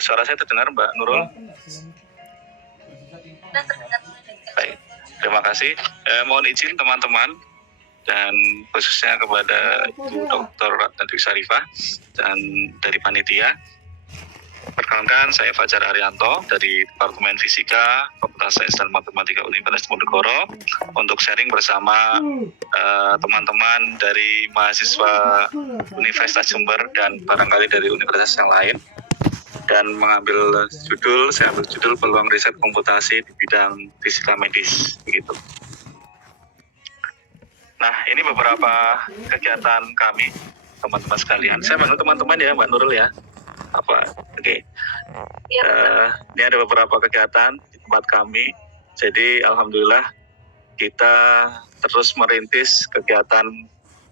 Suara saya terdengar, Mbak Nurul? Baik, terima kasih. Mohon izin teman-teman dan khususnya kepada Ibu Dr. Ratna Dewi Sarifah dan dari panitia. Perkenalkan, saya Fajar Arianto dari Departemen Fisika Fakultas Sains dan Matematika Universitas Diponegoro untuk sharing bersama teman-teman dari mahasiswa Universitas Jember dan barangkali dari universitas yang lain, dan mengambil judul, saya ambil judul peluang riset komputasi di bidang fisika medis, begitu. Nah, ini beberapa kegiatan kami, teman-teman sekalian. Saya bantu teman-teman ya, Mbak Nurul ya. Oke. Ini ada beberapa kegiatan di tempat kami. Jadi alhamdulillah kita terus merintis kegiatan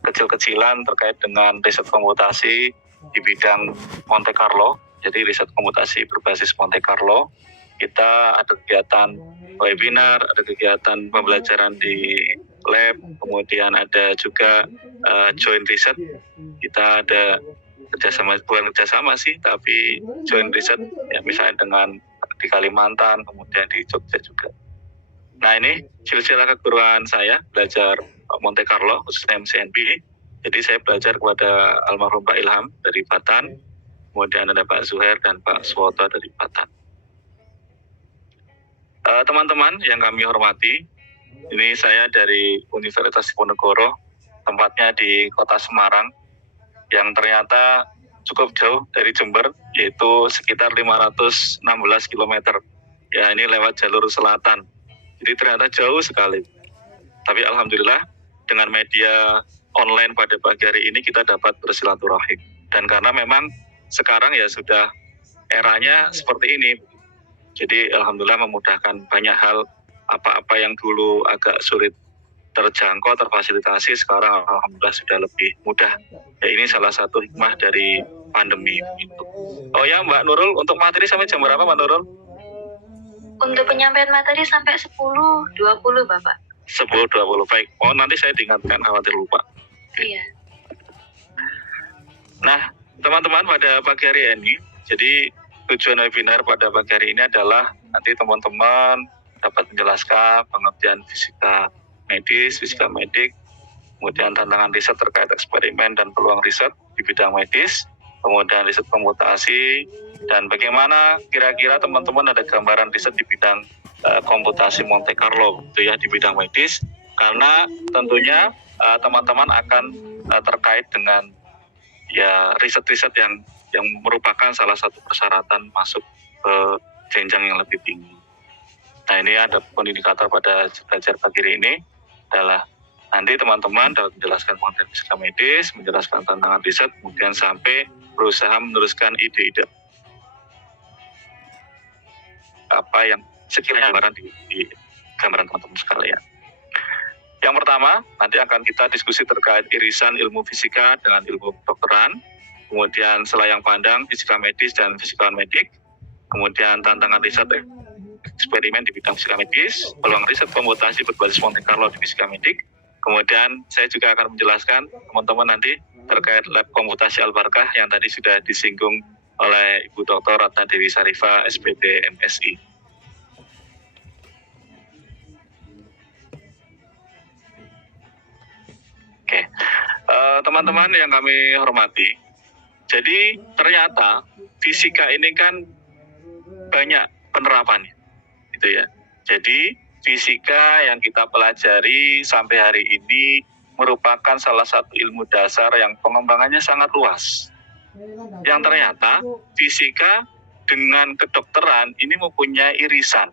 kecil-kecilan terkait dengan riset komputasi di bidang Monte Carlo. Jadi riset komputasi berbasis Monte Carlo. Kita ada kegiatan webinar, ada kegiatan pembelajaran di lab, kemudian ada juga joint riset. Kita ada kerjasama, bukan kerjasama sih, tapi joint riset ya, misalnya dengan di Kalimantan, kemudian di Jogja juga. Nah, ini silsilah keguruan saya belajar Monte Carlo khususnya MCNP. Jadi saya belajar kepada almarhum Pak Ilham dari Patan, kemudian ada Pak Zuhair dan Pak Suwoto dari Patan. Teman-teman yang kami hormati, ini saya dari Universitas Diponegoro, tempatnya di Kota Semarang, yang ternyata cukup jauh dari Jember, yaitu sekitar 516 km. Ya, ini lewat jalur selatan. Jadi ternyata jauh sekali. Tapi alhamdulillah dengan media online pada pagi hari ini kita dapat bersilaturahim. Dan karena memang sekarang ya sudah eranya seperti ini. Jadi alhamdulillah memudahkan banyak hal, apa-apa yang dulu agak sulit terjangkau, terfasilitasi, sekarang alhamdulillah sudah lebih mudah. Ya, ini salah satu hikmah dari pandemi itu. Oh ya, Mbak Nurul, untuk materi sampai jam berapa, Mbak Nurul? Untuk penyampaian materi sampai 10.20, Bapak. 10.20, baik. Oh, nanti saya diingatkan, khawatir lupa. Iya. Nah, teman-teman, pada pagi hari ini, jadi tujuan webinar pada pagi hari ini adalah nanti teman-teman dapat menjelaskan pengertian fisika medis, fisika medik, kemudian tantangan riset terkait eksperimen dan peluang riset di bidang medis, kemudian riset komputasi, dan bagaimana kira-kira teman-teman ada gambaran riset di bidang komputasi Monte Carlo, itu ya, di bidang medis, karena tentunya teman-teman akan terkait dengan ya riset-riset yang merupakan salah satu persyaratan masuk ke jenjang yang lebih tinggi. Nah, ini ada indikator pada belajar pagi hari ini adalah nanti teman-teman dapat menjelaskan pengertian fisika medis, menjelaskan tantangan riset, kemudian sampai berusaha meneruskan ide-ide apa yang sekiranya gambaran di gambaran teman-teman sekalian. Yang pertama, nanti akan kita diskusi terkait irisan ilmu fisika dengan ilmu kedokteran, kemudian selayang pandang fisika medis dan fisika medik, kemudian tantangan riset eksperimen di bidang fisika medis, peluang riset komputasi berbasis Monte Carlo di fisika medik, kemudian saya juga akan menjelaskan teman-teman nanti terkait lab komputasi Al-Barkah yang tadi sudah disinggung oleh Ibu Dr. Ratna Dewi Sarifah, SPP MSI. Oke, teman-teman yang kami hormati, jadi ternyata fisika ini kan banyak penerapannya, gitu ya. Jadi fisika yang kita pelajari sampai hari ini merupakan salah satu ilmu dasar yang pengembangannya sangat luas. Yang ternyata fisika dengan kedokteran ini mempunyai irisan.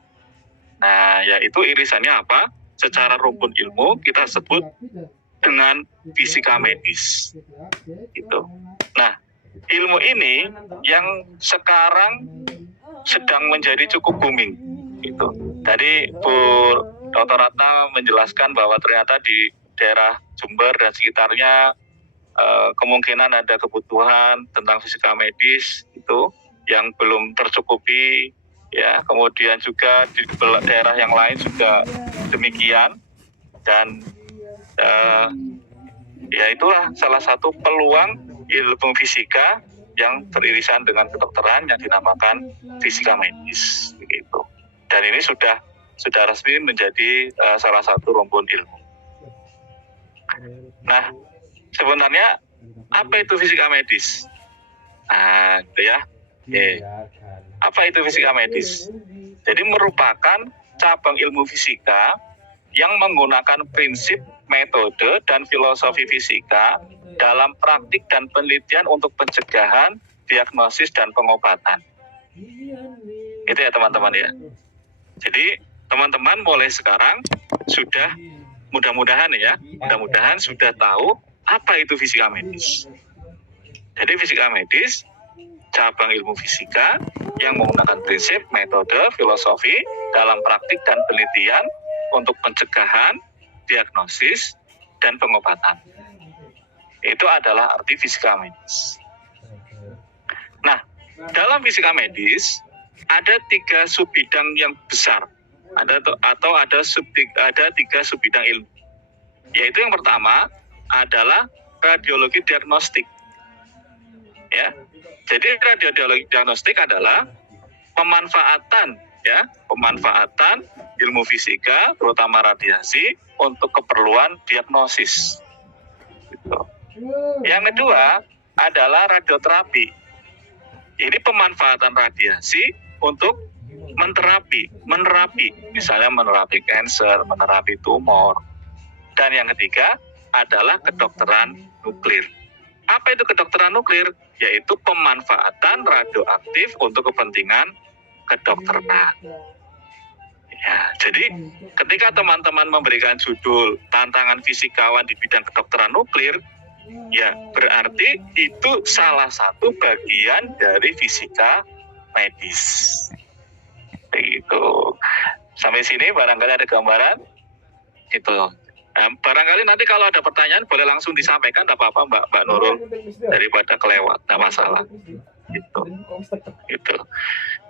Nah, yaitu irisannya apa? Secara rumpun ilmu kita sebut dengan fisika medis. Gitu. Nah, ilmu ini yang sekarang sedang menjadi cukup booming. Gitu. Tadi Bu Dr. Ratna menjelaskan bahwa ternyata di daerah Jember dan sekitarnya kemungkinan ada kebutuhan tentang fisika medis itu yang belum tercukupi, ya. Kemudian juga di daerah yang lain juga demikian, dan ya itulah salah satu peluang ilmu fisika yang beririsan dengan kedokteran yang dinamakan fisika medis begitu. Dan ini sudah resmi menjadi salah satu rumpun ilmu. Nah, sebenarnya apa itu fisika medis? Nah, gitu ya. Oke. Apa itu fisika medis? Jadi merupakan cabang ilmu fisika yang menggunakan prinsip, metode, dan filosofi fisika dalam praktik dan penelitian untuk pencegahan, diagnosis, dan pengobatan. Itu ya teman-teman ya. Jadi teman-teman mulai sekarang sudah mudah-mudahan sudah tahu apa itu fisika medis. Jadi fisika medis cabang ilmu fisika yang menggunakan prinsip, metode, filosofi dalam praktik dan penelitian untuk pencegahan, diagnosis, dan pengobatan. Itu adalah arti fisika medis. Nah, dalam fisika medis ada 3 subbidang yang besar, ada 3 subbidang ilmu. Yaitu yang pertama adalah radiologi diagnostik. Ya, jadi radiologi diagnostik adalah pemanfaatan ilmu fisika, terutama radiasi, untuk keperluan diagnosis. Gitu. Yang kedua adalah radioterapi. Ini pemanfaatan radiasi untuk menerapi, misalnya menerapi kanker, menerapi tumor. Dan yang ketiga adalah kedokteran nuklir. Apa itu kedokteran nuklir? Yaitu pemanfaatan radioaktif untuk kepentingan kedokteran. Ya, jadi ketika teman-teman memberikan judul tantangan fisikawan di bidang kedokteran nuklir, ya berarti itu salah satu bagian dari fisika medis. Begitu. Sampai sini barangkali ada gambaran. Itu. Barangkali nanti kalau ada pertanyaan boleh langsung disampaikan, tidak apa-apa Mbak Nurul, daripada kelewat, tidak masalah. Gitu.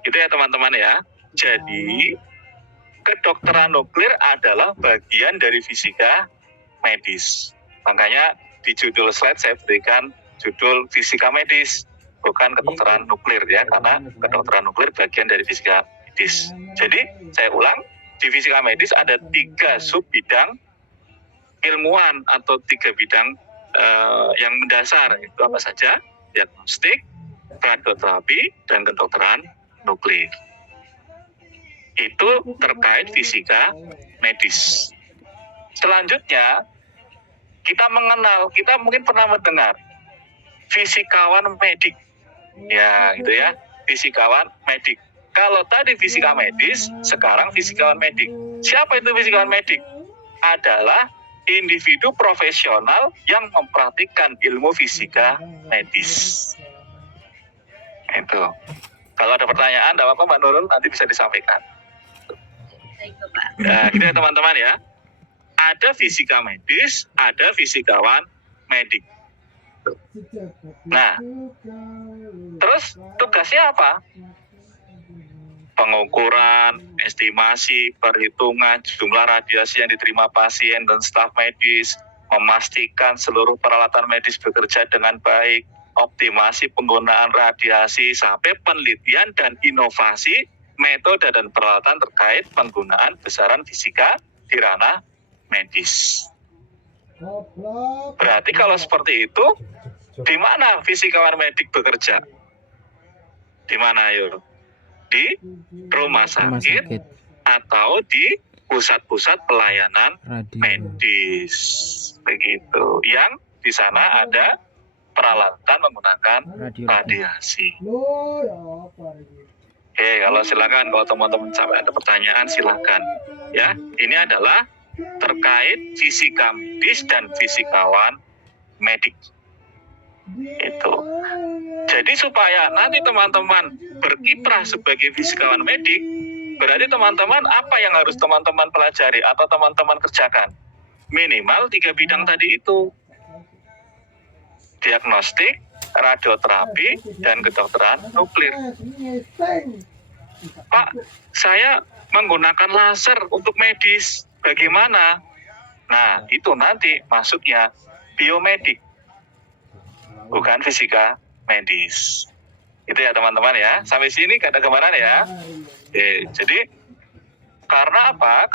Itu ya teman-teman ya. Jadi kedokteran nuklir adalah bagian dari fisika medis. Makanya di judul slide saya berikan judul fisika medis, bukan kedokteran nuklir ya, karena kedokteran nuklir bagian dari fisika medis. Jadi saya ulang, di fisika medis ada 3 subbidang ilmuwan atau 3 bidang yang mendasar. Itu apa saja? Diagnostik, radioterapi, dan kedokteran nuklir. Itu terkait fisika medis. Selanjutnya, kita mungkin pernah mendengar fisikawan medik. Ya, gitu ya, fisikawan medik. Kalau tadi fisika medis, sekarang fisikawan medik. Siapa itu fisikawan medik? Adalah individu profesional yang mempraktikkan ilmu fisika medis. Itu. Kalau ada pertanyaan, tidak apa-apa Mbak Nurul, nanti bisa disampaikan. Nah, gitu ya teman-teman ya. Ada fisika medis, ada fisikawan medik. Nah, terus tugasnya apa? Pengukuran, estimasi, perhitungan jumlah radiasi yang diterima pasien dan staf medis, memastikan seluruh peralatan medis bekerja dengan baik, optimasi penggunaan radiasi, sampai penelitian dan inovasi metode dan peralatan terkait penggunaan besaran fisika di ranah medis. Berarti kalau seperti itu, di mana fisikawan medik bekerja? Di mana yuk? Di rumah sakit atau di pusat-pusat pelayanan medis, begitu. Yang di sana ada peralatan menggunakan radiasi. Oke, kalau silakan, kalau teman-teman sampai ada pertanyaan silakan. Ya, ini adalah terkait fisika medis dan fisikawan medik. Itu. Jadi supaya nanti teman-teman berkiprah sebagai fisikawan medik, berarti teman-teman apa yang harus teman-teman pelajari atau teman-teman kerjakan? Minimal 3 bidang tadi itu. Diagnostik, radioterapi, dan kedokteran nuklir. Pak, saya menggunakan laser untuk medis. Bagaimana? Nah, itu nanti masuknya biomedik. bukan fisika medis. Itu ya teman-teman ya. Sampai sini gak ada gambaran ya. Oke, jadi karena apa?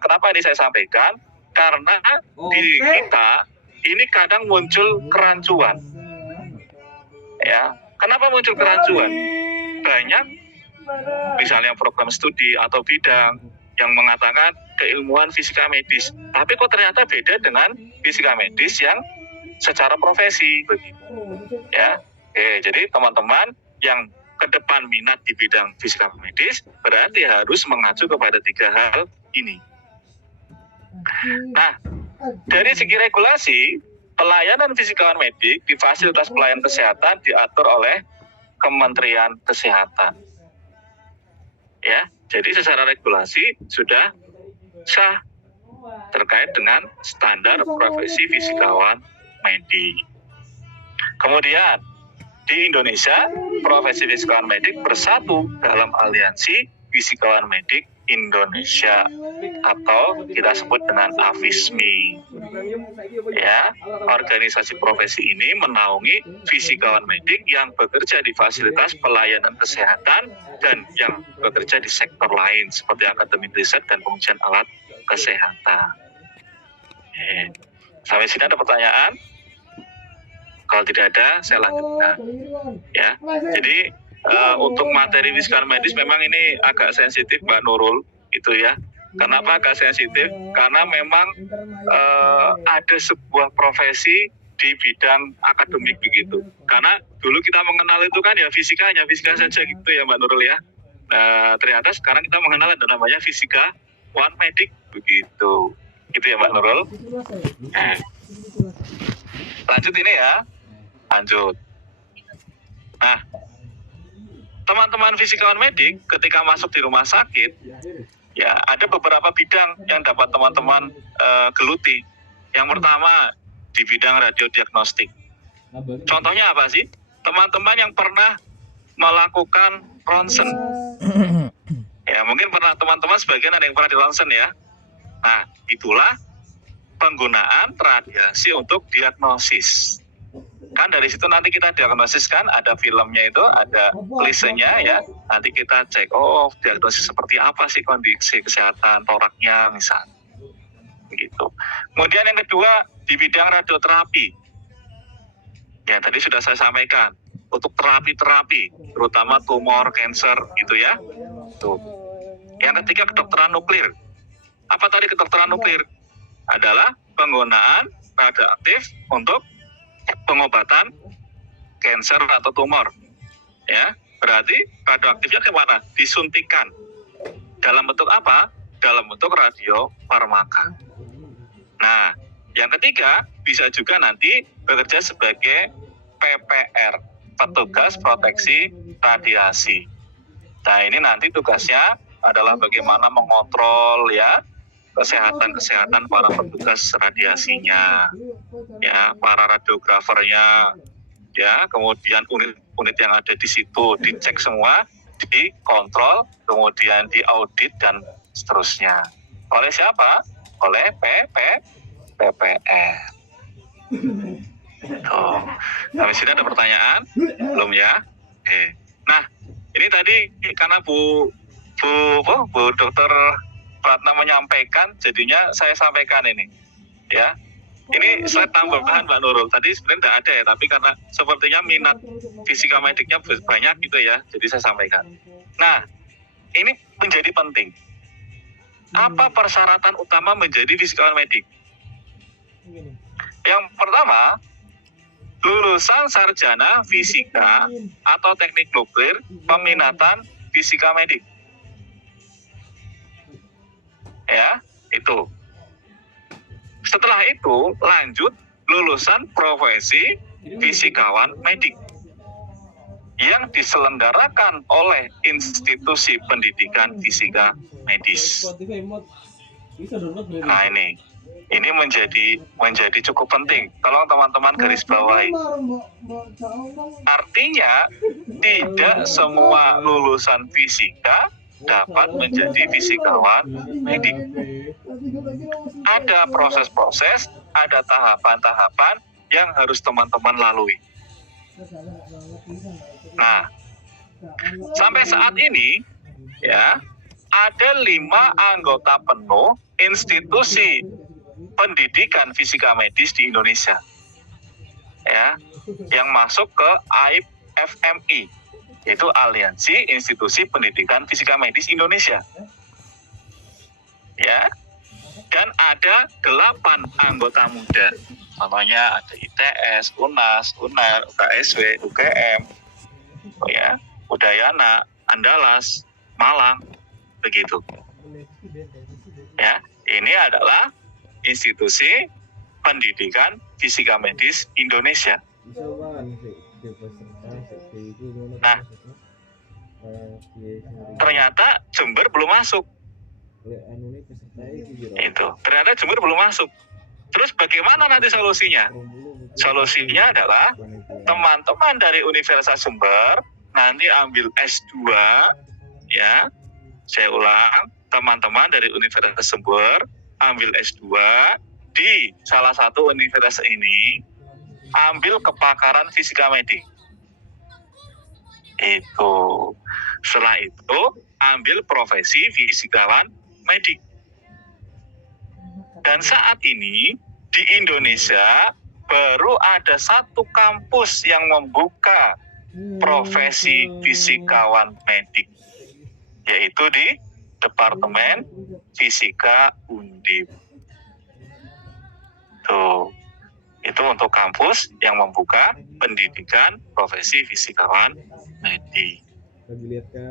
Kenapa ini saya sampaikan? Karena di kita ini kadang muncul kerancuan. Ya, kenapa muncul kerancuan? Banyak misalnya program studi atau bidang yang mengatakan keilmuan fisika medis, tapi kok ternyata beda dengan fisika medis yang secara profesi begitu. Ya, oke, jadi teman-teman yang ke depan minat di bidang fisika medis berarti harus mengacu kepada 3 hal ini. Nah, dari segi regulasi, pelayanan fisikawan medik di fasilitas pelayanan kesehatan diatur oleh Kementerian Kesehatan. Ya, jadi secara regulasi sudah sah terkait dengan standar profesi fisikawan medik. Kemudian di Indonesia, profesi fisikawan medik bersatu dalam aliansi fisikawan medik Indonesia atau kita sebut dengan AFISMI. Ya, organisasi profesi ini menaungi fisikawan medik yang bekerja di fasilitas pelayanan kesehatan dan yang bekerja di sektor lain seperti akademik riset dan pengujian alat kesehatan. Sampai sini ada pertanyaan? Kalau tidak ada, saya lanjutkan. Ya, jadi untuk materi fisikawan medis memang ini agak sensitif, Mbak Nurul, itu ya. Kenapa agak sensitif? Karena memang ada sebuah profesi di bidang akademik begitu. Karena dulu kita mengenal itu kan ya fisika, hanya fisika saja gitu ya Mbak Nurul ya. Ternyata sekarang kita mengenal ada namanya fisikawan medik begitu. Gitu ya Mbak Nurul. Lanjut ini ya. Lanjut. Nah, teman-teman fisikawan medik ketika masuk di rumah sakit, ya ada beberapa bidang yang dapat teman-teman geluti. Yang pertama di bidang radiodiagnostik. Contohnya apa sih? Teman-teman yang pernah melakukan ronsen. Ya mungkin pernah teman-teman sebagian ada yang pernah di ronsen ya. Nah itulah penggunaan radiasi untuk diagnosis. Kan dari situ nanti kita diagnosis kan, ada filmnya itu, ada klisenya ya. Nanti kita cek, oh diagnosis seperti apa sih kondisi kesehatan toraknya misalnya. Begitu. Kemudian yang kedua di bidang radioterapi. Ya tadi sudah saya sampaikan, untuk terapi-terapi, terutama tumor, cancer gitu ya. Tuh. Yang ketiga kedokteran nuklir. Apa tadi kedokteran nuklir? Adalah penggunaan radioaktif untuk pengobatan kanker atau tumor, ya berarti radioaktifnya kemana? Disuntikan. Dalam bentuk apa? Dalam bentuk radiofarmaka. Nah, yang ketiga bisa juga nanti bekerja sebagai PPR, petugas proteksi radiasi. Nah, ini nanti tugasnya adalah bagaimana mengontrol ya kesehatan para petugas radiasinya, ya para radiografernya, ya kemudian unit yang ada di situ dicek semua, dikontrol, kemudian diaudit dan seterusnya. Oleh siapa? Oleh PPR. Tuh. Sampai sini ada pertanyaan? Belum ya? Nah, ini tadi karena Bu Dokter Pratna menyampaikan, jadinya saya sampaikan ini, ya. Ini slide tambahan Mbak Nurul. Tadi sebenarnya tidak ada ya, tapi karena sepertinya minat fisika mediknya banyak gitu ya, jadi saya sampaikan. Nah, ini menjadi penting. Apa persyaratan utama menjadi fisikawan medik? Yang pertama, lulusan sarjana fisika atau teknik nuklir peminatan fisika medik. Ya, itu. Setelah itu lanjut lulusan profesi fisikawan medik yang diselenggarakan oleh institusi pendidikan fisika medis. Nah ini menjadi cukup penting. Tolong teman-teman garis bawahi. Artinya tidak semua lulusan fisika dapat menjadi fisikawan medik. Ada proses-proses, ada tahapan-tahapan yang harus teman-teman lalui. Nah, sampai saat ini ya ada 5 anggota penuh institusi pendidikan fisika medis di Indonesia ya yang masuk ke AIP FMI, yaitu Aliansi Institusi Pendidikan Fisika Medis Indonesia ya, dan ada 8 anggota muda, namanya ada ITS, UNAS, UNAR, UKSW, UGM, ya, Udayana, Andalas, Malang, begitu. Ya, ini adalah institusi pendidikan fisika medis Indonesia. Nah, ternyata Jember belum masuk. Itu, ternyata Jember belum masuk. Terus bagaimana nanti solusinya? Solusinya adalah teman-teman dari Universitas Jember nanti ambil S2 ya. Saya ulang, teman-teman dari Universitas Jember ambil S2 di salah satu universitas ini, ambil kepakaran fisika medik. Itu. Setelah itu ambil profesi fisikawan medik. Dan saat ini di Indonesia baru ada 1 kampus yang membuka profesi fisikawan medik, yaitu di Departemen Fisika Undip. Tuh, itu untuk kampus yang membuka pendidikan profesi fisikawan medik.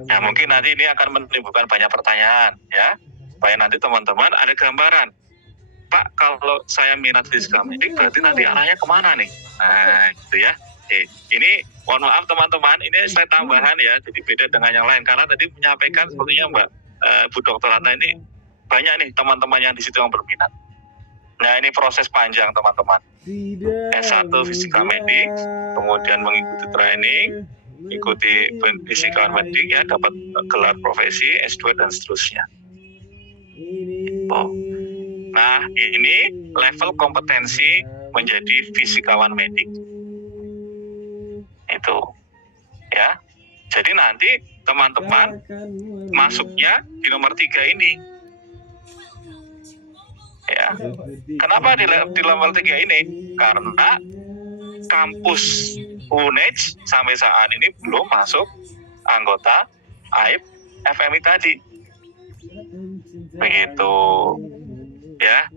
Ya, mungkin nanti ini akan menimbulkan banyak pertanyaan ya, supaya nanti teman-teman ada gambaran. Pak, kalau saya minat fisika medik berarti nanti arahnya kemana nih? Nah, gitu ya. Ini mohon maaf teman-teman, ini saya tambahan ya, jadi beda dengan yang lain karena tadi menyampaikan sepertinya Mbak Bu Dr. Ratna ini banyak nih teman-teman yang di situ yang berminat. Nah, ini proses panjang teman-teman. S1 fisika medik, kemudian mengikuti training, ikuti fisikawan medik ya, dapat gelar profesi S2 dan seterusnya. Oh. Nah, ini level kompetensi menjadi fisikawan medik. Itu. Ya. Jadi nanti teman-teman masuknya di nomor 3 ini. Ya. Kenapa di nomor 3 ini? Karena kampus UNEJ sampai saat ini belum masuk anggota AIP FMI tadi. Begitu. Ya,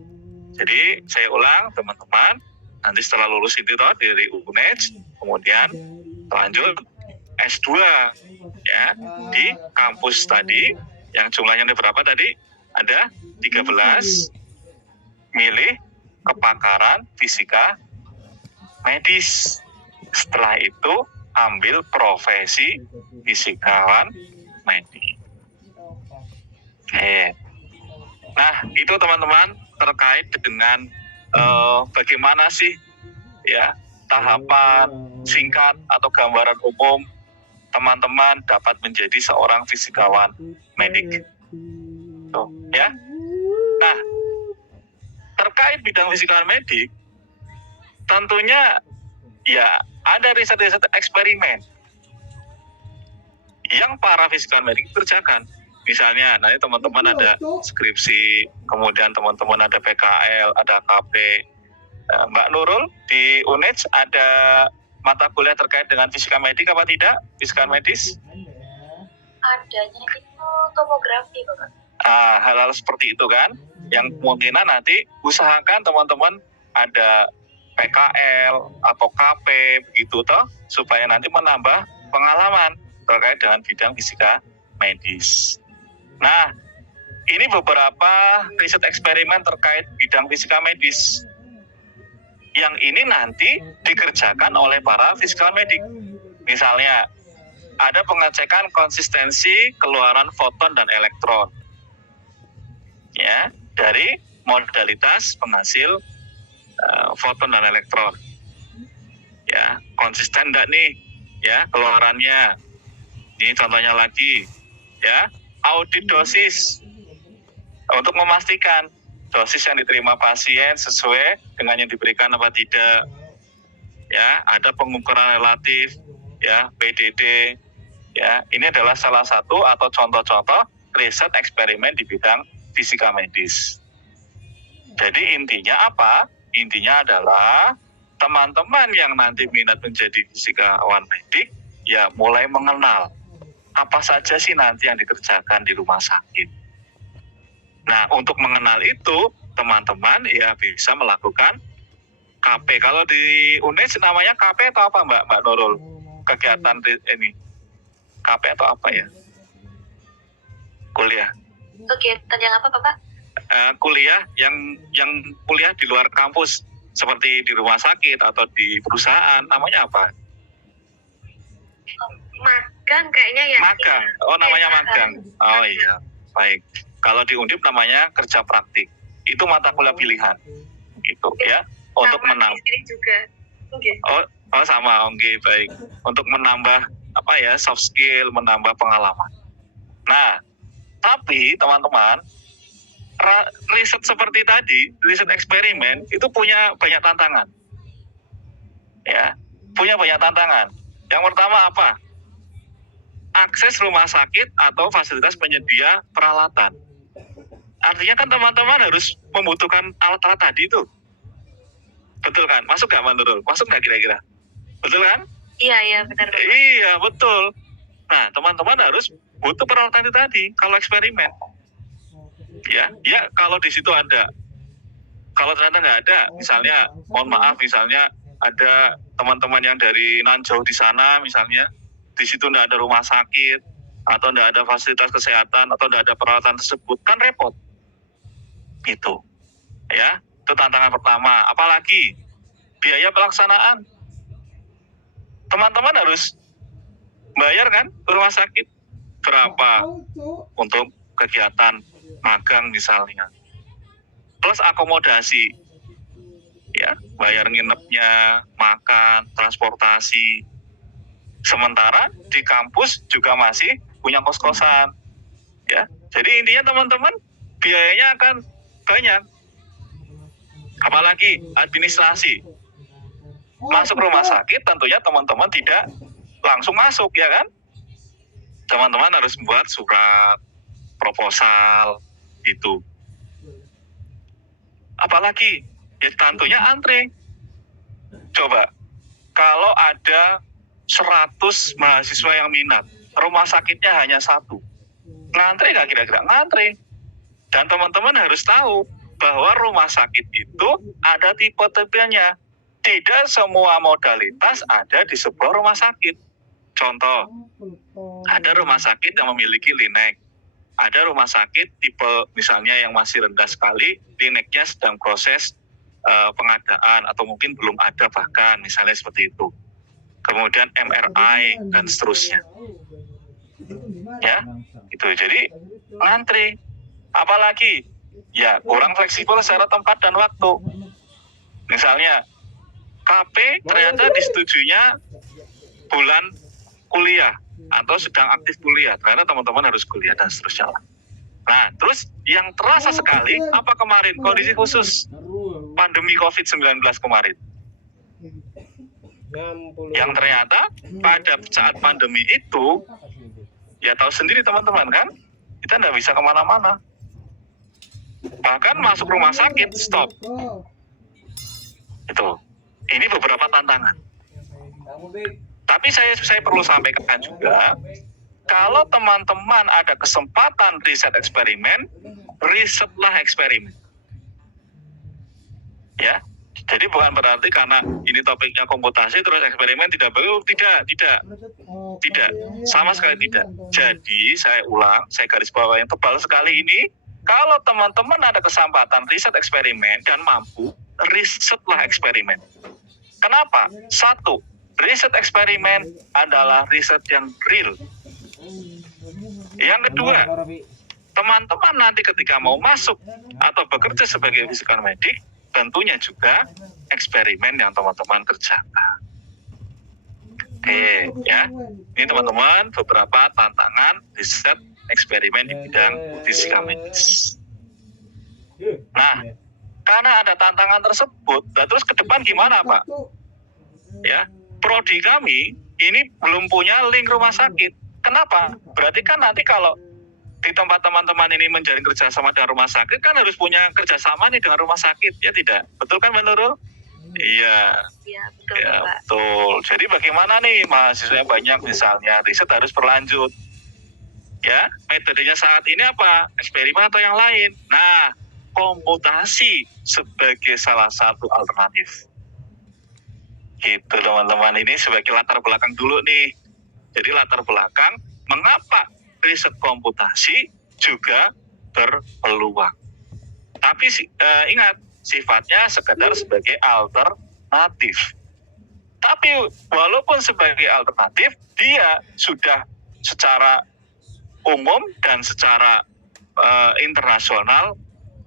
jadi saya ulang teman-teman, nanti setelah lulus itu dari UNEJ, kemudian lanjut S2 ya di kampus tadi, yang jumlahnya ada berapa tadi? Ada 13, milih kepakaran fisika medis. Setelah itu ambil profesi fisikawan medik. Oke. Nah, itu teman-teman terkait dengan bagaimana sih ya tahapan singkat atau gambaran umum teman-teman dapat menjadi seorang fisikawan medik. Tuh, ya. Nah, terkait bidang fisikawan medik, tentunya ya ada riset-riset eksperimen yang para fisikawan medik kerjakan. Misalnya, nanti teman-teman ada skripsi, kemudian teman-teman ada PKL, ada KP. Mbak Nurul, di UNEJ ada mata kuliah terkait dengan fisika medik apa tidak? Fisika medis? Adanya itu tomografi, Bapak. Hal-hal seperti itu kan, yang kemungkinan nanti usahakan teman-teman ada PKL atau KP, begitu toh, supaya nanti menambah pengalaman terkait dengan bidang fisika medis. Nah, ini beberapa riset eksperimen terkait bidang fisika medis. Yang ini nanti dikerjakan oleh para fisikawan medik. Misalnya, ada pengecekan konsistensi keluaran foton dan elektron. Ya, dari modalitas penghasil foton dan elektron. Ya, konsisten enggak nih? Ya, keluarannya. Ini contohnya lagi, ya. Audit dosis untuk memastikan dosis yang diterima pasien sesuai dengan yang diberikan apa tidak. ya, ada pengukuran relatif, ya, PDD, ya. Ini adalah salah satu atau contoh-contoh riset eksperimen di bidang fisika medis. Jadi intinya apa? Intinya adalah teman-teman yang nanti minat menjadi fisikawan medik, ya mulai mengenal apa saja sih nanti yang dikerjakan di rumah sakit. Nah, untuk mengenal itu, teman-teman ya bisa melakukan KP. Kalau di UNES namanya KP atau apa Mbak Nurul? Kegiatan ini. KP atau apa ya? Kuliah. Kegiatan yang apa Bapak? Kuliah yang kuliah di luar kampus seperti di rumah sakit atau di perusahaan, namanya apa? Magang kayaknya ya. Magang. Oh, namanya magang. Oh iya, baik. Kalau di Undip namanya kerja praktik. Itu mata kuliah pilihan. Gitu ya. Untuk menambah. Juga. Okay. Oh sama, oke, baik. Untuk menambah apa ya, soft skill, menambah pengalaman. Nah, tapi teman-teman, riset seperti tadi, riset eksperimen itu punya banyak tantangan. Ya, punya banyak tantangan. Yang pertama apa? Akses rumah sakit atau fasilitas penyedia peralatan. Artinya kan teman-teman harus membutuhkan alat-alat tadi itu. Betul kan? Masuk nggak Nurul? Masuk nggak kira-kira? Betul kan? Iya, benar. Iya, betul. Nah, teman-teman harus butuh peralatan itu tadi kalau eksperimen. Ya, kalau di situ ada. Kalau ternyata nggak ada, misalnya, mohon maaf, misalnya ada teman-teman yang dari nan jauh di sana, misalnya, di situ nggak ada rumah sakit, atau nggak ada fasilitas kesehatan, atau nggak ada peralatan tersebut, kan repot. Gitu. Ya, itu tantangan pertama. Apalagi biaya pelaksanaan. Teman-teman harus bayar kan ke rumah sakit. Berapa untuk kegiatan magang misalnya. Plus akomodasi. Ya, bayar nginepnya, makan, transportasi. Sementara di kampus juga masih punya kos-kosan. Ya. Jadi intinya teman-teman biayanya akan banyak. Apalagi administrasi. Masuk rumah sakit tentunya teman-teman tidak langsung masuk, ya kan? Teman-teman harus membuat surat, proposal, itu. Apalagi, ya tentunya antri. Coba, kalau ada 100 mahasiswa yang minat, rumah sakitnya hanya 1. Ngantri nggak kira-kira? Ngantri. Dan teman-teman harus tahu bahwa rumah sakit itu ada tipe-tipenya. Tidak semua modalitas ada di sebuah rumah sakit. Contoh, ada rumah sakit yang memiliki linek. Ada rumah sakit tipe misalnya yang masih rendah sekali, lineknya sedang proses pengadaan atau mungkin belum ada bahkan, misalnya seperti itu. Kemudian MRI dan seterusnya. Ya, itu. Jadi ngantri. Apalagi, ya kurang fleksibel secara tempat dan waktu. Misalnya, KP ternyata disetujuinya bulan kuliah atau sedang aktif kuliah. Ternyata teman-teman harus kuliah dan seterusnya. Nah, terus yang terasa sekali apa kemarin kondisi khusus pandemi COVID-19 kemarin. Yang ternyata pada saat pandemi itu, ya tahu sendiri teman-teman kan, kita nggak bisa kemana-mana. Bahkan masuk rumah sakit, stop. Itu. Ini beberapa tantangan. Tapi saya perlu sampaikan juga, kalau teman-teman ada kesempatan riset eksperimen, risetlah eksperimen. Ya, jadi bukan berarti karena ini topiknya komputasi terus eksperimen tidak perlu, tidak, sama sekali tidak. Jadi saya ulang, saya garis bawah yang tebal sekali ini, kalau teman-teman ada kesempatan riset eksperimen dan mampu, risetlah eksperimen. Kenapa? 1, riset eksperimen adalah riset yang real. Yang kedua, teman-teman nanti ketika mau masuk atau bekerja sebagai fisikawan medik, tentunya juga eksperimen yang teman-teman kerjakan. Oke, ya. Ini teman-teman beberapa tantangan riset eksperimen di bidang fisika medis. Nah, karena ada tantangan tersebut, terus ke depan gimana, Pak? ya, prodi kami ini belum punya link rumah sakit. Kenapa? Berarti kan nanti kalau di tempat teman-teman ini menjalin kerjasama dengan rumah sakit kan harus punya kerjasama nih dengan rumah sakit, ya tidak? Betul kan Mbak Nurul? Iya, Iya, betul ya Bapak. betul. Jadi bagaimana nih mahasiswa yang banyak misalnya riset harus berlanjut. Ya, metodenya saat ini apa? Eksperimen atau yang lain? Nah, komputasi sebagai salah satu alternatif. Gitu teman-teman, ini sebagai latar belakang dulu nih. Jadi latar belakang mengapa riset komputasi juga berpeluang. Tapi ingat, sifatnya sekedar sebagai alternatif. Tapi walaupun sebagai alternatif, dia sudah secara umum dan secara internasional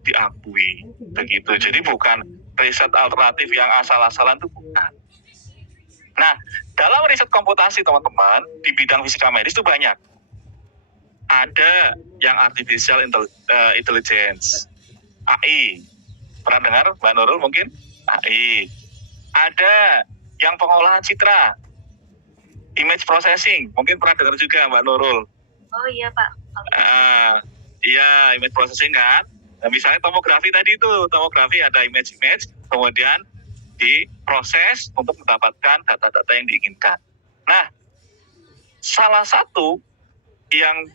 diakui begitu. Jadi bukan riset alternatif yang asal-asalan, itu bukan. Nah, dalam riset komputasi teman-teman di bidang fisika medis itu banyak. Ada yang artificial intelligence, AI. Pernah dengar Mbak Nurul mungkin? AI. Ada yang pengolahan citra, image processing. Mungkin pernah dengar juga Mbak Nurul. Oh iya Pak. Iya, image processing kan. Nah, misalnya tomografi tadi itu, tomografi ada image, kemudian diproses untuk mendapatkan data-data yang diinginkan. Nah, salah satu yang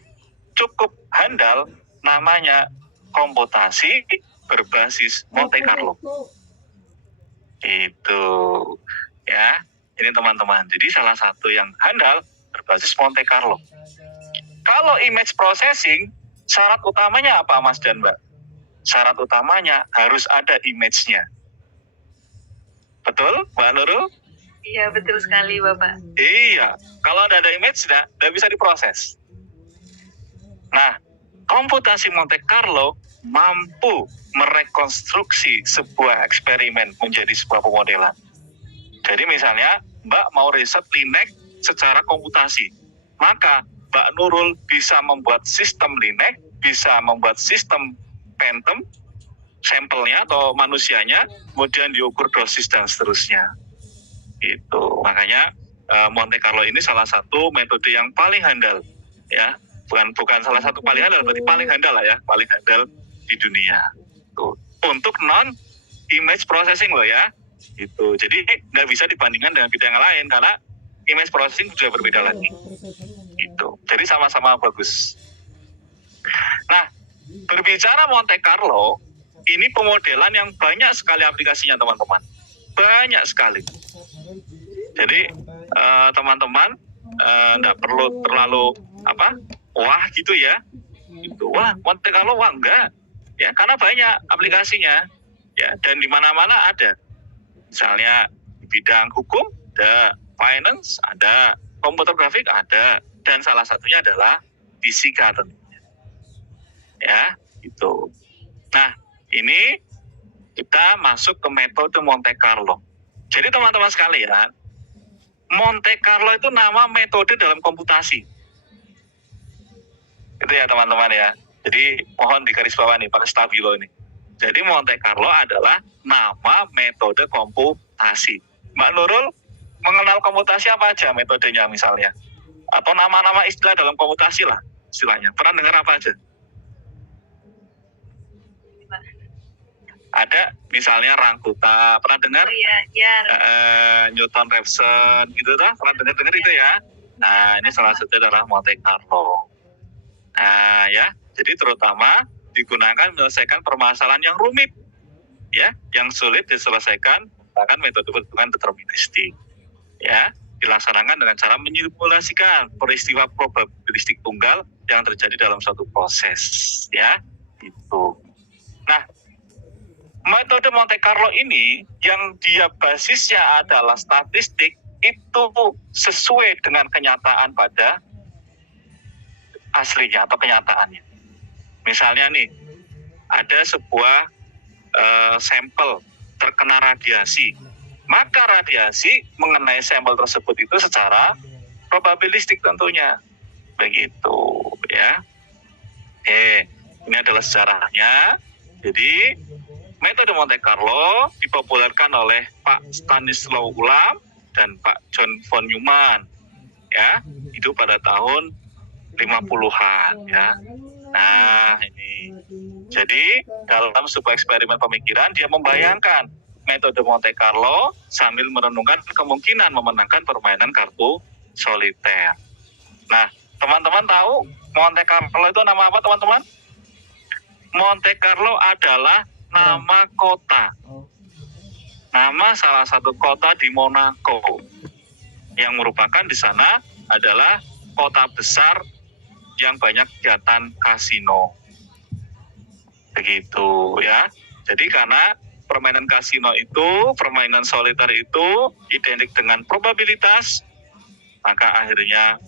cukup handal namanya komputasi berbasis Monte Carlo. Itu, ya. Ini teman-teman. Jadi salah satu yang handal berbasis Monte Carlo. Kalau image processing, syarat utamanya apa Mas dan Mbak? Syarat utamanya harus ada image-nya. Betul, Mbak Nurul? Iya, betul sekali Bapak. Iya, kalau tidak ada image, tidak bisa diproses. Nah, komputasi Monte Carlo mampu merekonstruksi sebuah eksperimen menjadi sebuah pemodelan. Jadi misalnya, Mbak mau riset linek secara komputasi, maka Mbak Nurul bisa membuat sistem linek, bisa membuat sistem phantom, sampelnya atau manusianya, kemudian diukur dosis dan seterusnya. Itu makanya Monte Carlo ini salah satu metode yang paling handal, ya. Bukan salah satu paling handal, berarti paling handal lah ya, paling handal di dunia. Tuh. Untuk non image processing loh ya. Itu. Jadi nggak bisa dibandingkan dengan bidang lain karena image processing sudah berbeda lagi. Itu. Jadi sama-sama bagus. Nah, berbicara Monte Carlo, ini pemodelan yang banyak sekali aplikasinya teman-teman. Banyak sekali. Jadi teman-teman nggak perlu terlalu wah gitu ya. Gitu. Wah, Monte Carlo wah enggak. Ya, karena banyak aplikasinya. Ya, dan di mana-mana ada. Misalnya di bidang hukum ada, finance ada, komputer grafik ada, dan salah satunya adalah fisika tentunya. Ya, itu. Nah, ini kita masuk ke metode Monte Carlo. Jadi teman-teman sekalian, Monte Carlo itu nama metode dalam komputasi. Itu ya teman-teman ya. Jadi mohon digarisbawahi nih pakai stabilo ini. Jadi Monte Carlo adalah nama metode komputasi. Mbak Nurul mengenal komputasi apa aja metodenya misalnya? Atau nama-nama istilah dalam komputasi lah istilahnya. Pernah dengar apa aja? Ada misalnya Rangkuta, pernah dengar? Oh iya. Newton-Raphson gitu kan? Pernah dengar itu ya? Nah, ini salah satu adalah Monte Carlo. Nah, ya. Jadi terutama digunakan menyelesaikan permasalahan yang rumit, ya, yang sulit diselesaikan menggunakan metode perhitungan deterministik, ya, dilaksanakan dengan cara menyimulasikan peristiwa probabilistik tunggal yang terjadi dalam suatu proses, ya, itu. Nah, metode Monte Carlo ini yang dia basisnya adalah statistik itu sesuai dengan kenyataan pada aslinya atau kenyataannya. Misalnya nih, ada sebuah sampel terkena radiasi, maka radiasi mengenai sampel tersebut itu secara probabilistik tentunya, begitu ya. Ini adalah sejarahnya. Jadi metode Monte Carlo dipopulerkan oleh Pak Stanislaw Ulam dan Pak John von Neumann, ya, itu pada tahun 50-an, ya. Nah, ini. Jadi, dalam sebuah eksperimen pemikiran, dia membayangkan metode Monte Carlo sambil merenungkan kemungkinan memenangkan permainan kartu soliter. Nah, teman-teman tahu Monte Carlo itu nama apa, teman-teman? Monte Carlo adalah nama kota. Nama salah satu kota di Monaco. Yang merupakan di sana adalah kota besar yang banyak kegiatan kasino. Begitu ya. Jadi karena permainan kasino itu, permainan soliter itu identik dengan probabilitas, maka akhirnya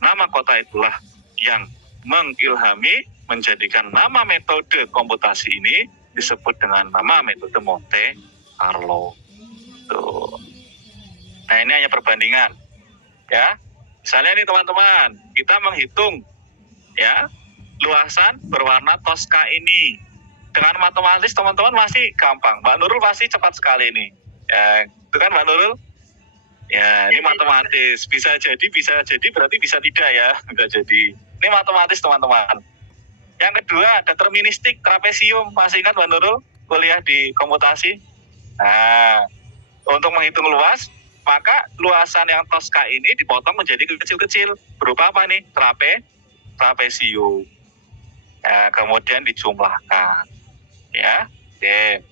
nama kota itulah yang mengilhami menjadikan nama metode komputasi ini disebut dengan nama metode Monte Carlo. Tuh. Nah, ini hanya perbandingan. Ya. Misalnya nih teman-teman, kita menghitung ya luasan berwarna Tosca ini. Dengan matematis teman-teman masih gampang. Mbak Nurul pasti cepat sekali ini. Ya, itu kan Mbak Nurul? Ya, ini matematis. Bisa jadi berarti bisa tidak ya. Bisa jadi. Ini matematis teman-teman. Yang kedua, deterministik trapesium. Masih ingat Mbak Nurul? Kuliah di komputasi. Nah, untuk menghitung luas, maka luasan yang Tosca ini dipotong menjadi kecil-kecil. Berupa apa nih? Trapesium. Ya, kemudian dijumlahkan. Ya, oke.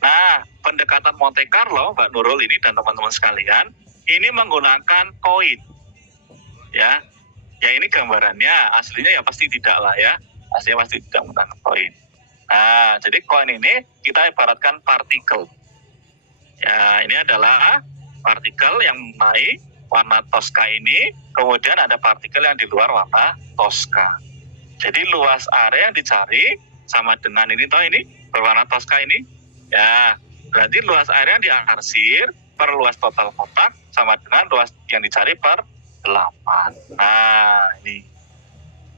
Nah, pendekatan Monte Carlo, Mbak Nurul ini dan teman-teman sekalian, ini menggunakan koin. Ya, ini gambarannya, aslinya ya pasti tidak lah ya. Aslinya pasti tidak menggunakan koin. Nah, jadi koin ini kita ibaratkan partikel. Ya, ini adalah partikel yang mengenai warna Tosca ini, kemudian ada partikel yang di luar warna Tosca. Jadi luas area yang dicari sama dengan ini, toh ini berwarna Tosca ini, ya berarti luas area yang diarsir per luas total kotak sama dengan luas yang dicari per 8. Nah, ini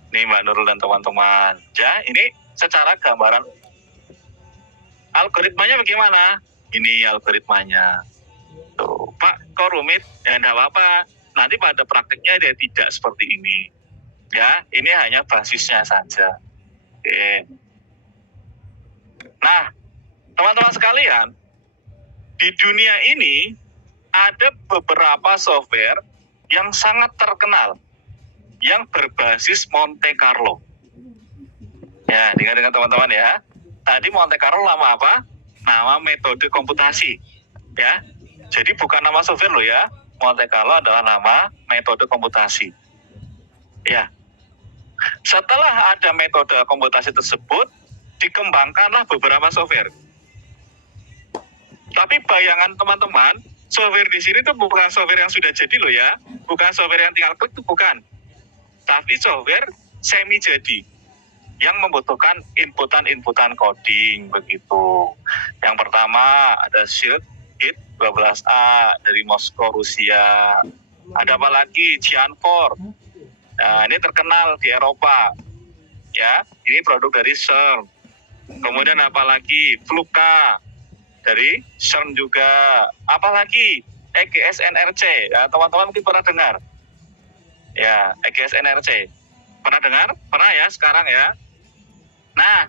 Mbak Nurul dan teman-teman. Ya, ini secara gambaran. Algoritmanya bagaimana? Ini algoritmanya. Tuh, Pak, kok rumit? Ya, enggak apa-apa. Nanti pada praktiknya dia tidak seperti ini. Ya, ini hanya basisnya saja. Oke. Nah, teman-teman sekalian, di dunia ini ada beberapa software yang sangat terkenal yang berbasis Monte Carlo. Ya, dengar teman-teman ya. Tadi Monte Carlo nama apa? Nama metode komputasi. Ya. Jadi bukan nama software loh ya. Monte Carlo adalah nama metode komputasi. Ya. Setelah ada metode komputasi tersebut, dikembangkanlah beberapa software. Tapi bayangan teman-teman, software di sini tuh bukan software yang sudah jadi loh ya. Bukan software yang tinggal klik tuh bukan. Tapi software semi jadi. Yang membutuhkan inputan coding begitu. Yang pertama ada Shield Hit 12A dari Moskow, Rusia. Ada apa lagi? Gianfor. Nah, ini terkenal di Eropa. Ya, ini produk dari CERN. Kemudian apa lagi? Fluka dari CERN juga. Apa lagi? EGS NRC. Ya, teman-teman mungkin pernah dengar. Ya, EGS NRC. Pernah dengar? Pernah ya sekarang ya. Nah,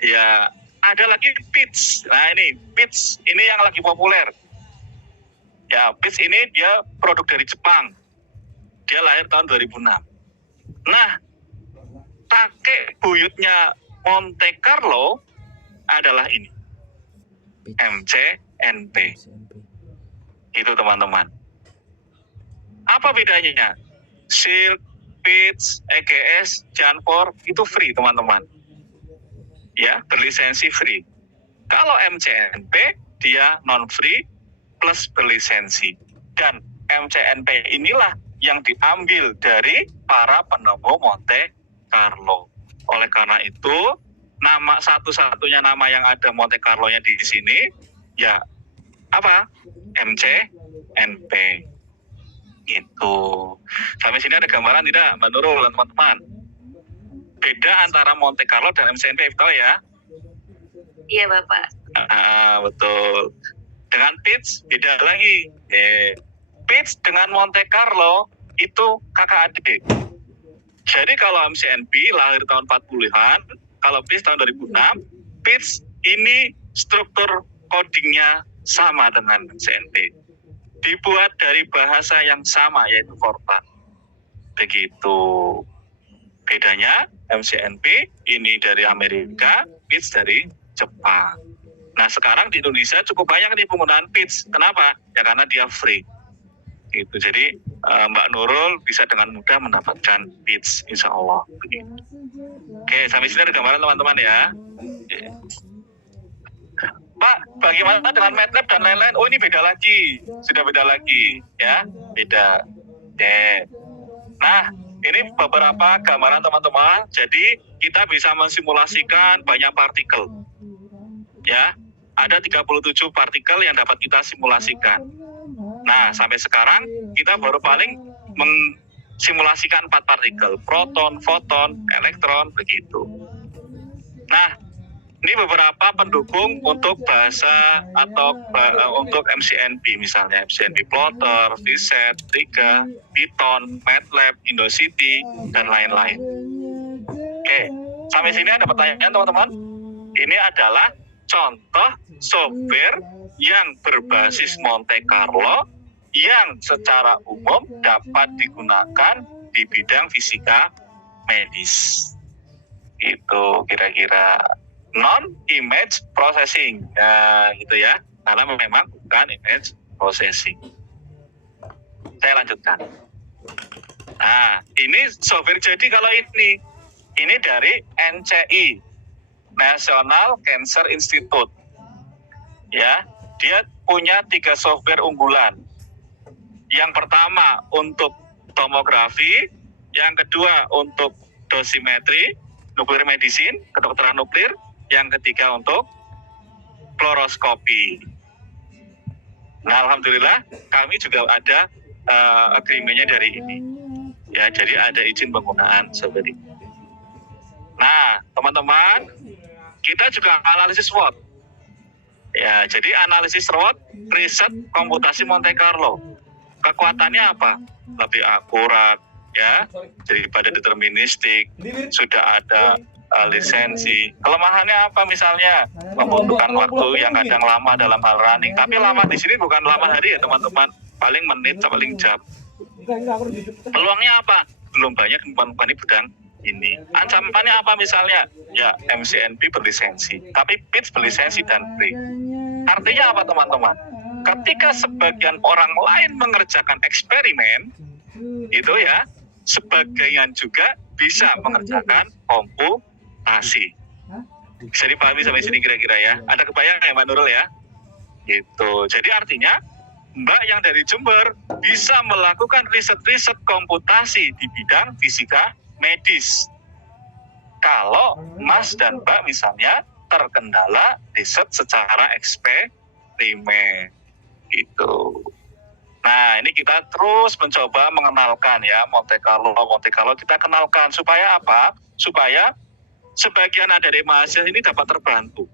ya ada lagi PITS. Nah, ini PITS ini yang lagi populer. Ya, PITS ini dia produk dari Jepang. Dia lahir tahun 2006. Nah, kakek buyutnya Monte Carlo adalah ini. MCNP. Itu teman-teman. Apa bedanya? Shield, PITS, EGS, Gianfor itu free teman-teman. Ya, berlisensi free. Kalau MCNP dia non free plus berlisensi. Dan MCNP inilah yang diambil dari para penemu Monte Carlo. Oleh karena itu, nama satu-satunya nama yang ada Monte Carlo-nya di sini ya apa? MCNP. Itu. Sampai sini ada gambaran tidak, Mbak Nurul dan teman-teman? Beda antara Monte Carlo dan MCNP, tahu ya? Iya, Bapak. Betul. Dengan Pitts beda lagi. Pitts dengan Monte Carlo itu kakak adik. Jadi kalau MCNP lahir tahun 40-an, kalau Pitts tahun 2006, Pitts ini struktur codingnya sama dengan MCNP. Dibuat dari bahasa yang sama, yaitu Fortran. Begitu. Bedanya MCNP ini dari Amerika, Pitts dari Jepang. Nah sekarang di Indonesia cukup banyak nih penggunaan Pitts. Kenapa? Ya karena dia free. Gitu. Jadi Mbak Nurul bisa dengan mudah mendapatkan Pitts, insya Allah. Begitu. Oke, sampai sini ada gambaran teman-teman ya. Pak, bagaimana dengan MATLAB dan lain-lain? Oh ini beda lagi, sudah beda lagi, ya, beda. Oke. Nah, ini beberapa gambaran teman-teman. Jadi kita bisa mensimulasikan banyak partikel. Ya, ada 37 partikel yang dapat kita simulasikan. Nah, sampai sekarang kita baru paling mensimulasikan 4 partikel, proton, foton, elektron, begitu. Nah, ini beberapa pendukung untuk bahasa atau untuk MCNP, misalnya MCNP Plotter, VSet, Riga, Python, MATLAB, Indocity, dan lain-lain. Oke, sampai sini ada pertanyaan teman-teman? Ini adalah contoh software yang berbasis Monte Carlo yang secara umum dapat digunakan di bidang fisika medis. Itu kira-kira non-image processing, ya, gitu ya, karena memang bukan image processing. Saya lanjutkan. Nah, ini software. Jadi kalau ini dari NCI, National Cancer Institute, ya, dia punya 3 software unggulan. Yang pertama untuk tomografi, yang kedua untuk dosimetri, nuklir medicine, kedokteran nuklir, yang ketiga untuk fluoroskopi. Nah, alhamdulillah kami juga ada agreement-nya dari ini. Ya, jadi ada izin penggunaan seperti ini. Nah, teman-teman, kita juga analisis SWOT. Ya, jadi analisis SWOT, riset komputasi Monte Carlo. Kekuatannya apa? Lebih akurat, ya, daripada deterministik. Sudah ada lisensi. Kelemahannya apa misalnya? Membutuhkan waktu yang kadang lama dalam hal running. Tapi lama di sini bukan lama hari ya teman-teman, paling menit sampai paling jam. Peluangnya apa? Belum banyak company bidang ini. Ancamannya apa misalnya? Ya, MCNP berlisensi, tapi Pitts berlisensi dan free. Artinya apa teman-teman? Ketika sebagian orang lain mengerjakan eksperimen, itu ya, sebagian juga bisa mengerjakan komputasi. Bisa dipahami sampai sini kira-kira ya? Ada kebayang ya Mbak Nurul ya? Gitu. Jadi artinya Mbak yang dari Jember bisa melakukan riset-riset komputasi di bidang fisika medis. Kalau Mas dan Mbak misalnya terkendala riset secara eksperimen. Gitu. Nah, ini kita terus mencoba mengenalkan ya Monte Carlo kita kenalkan supaya apa? Supaya sebagian dari mahasiswa ini dapat terbantu.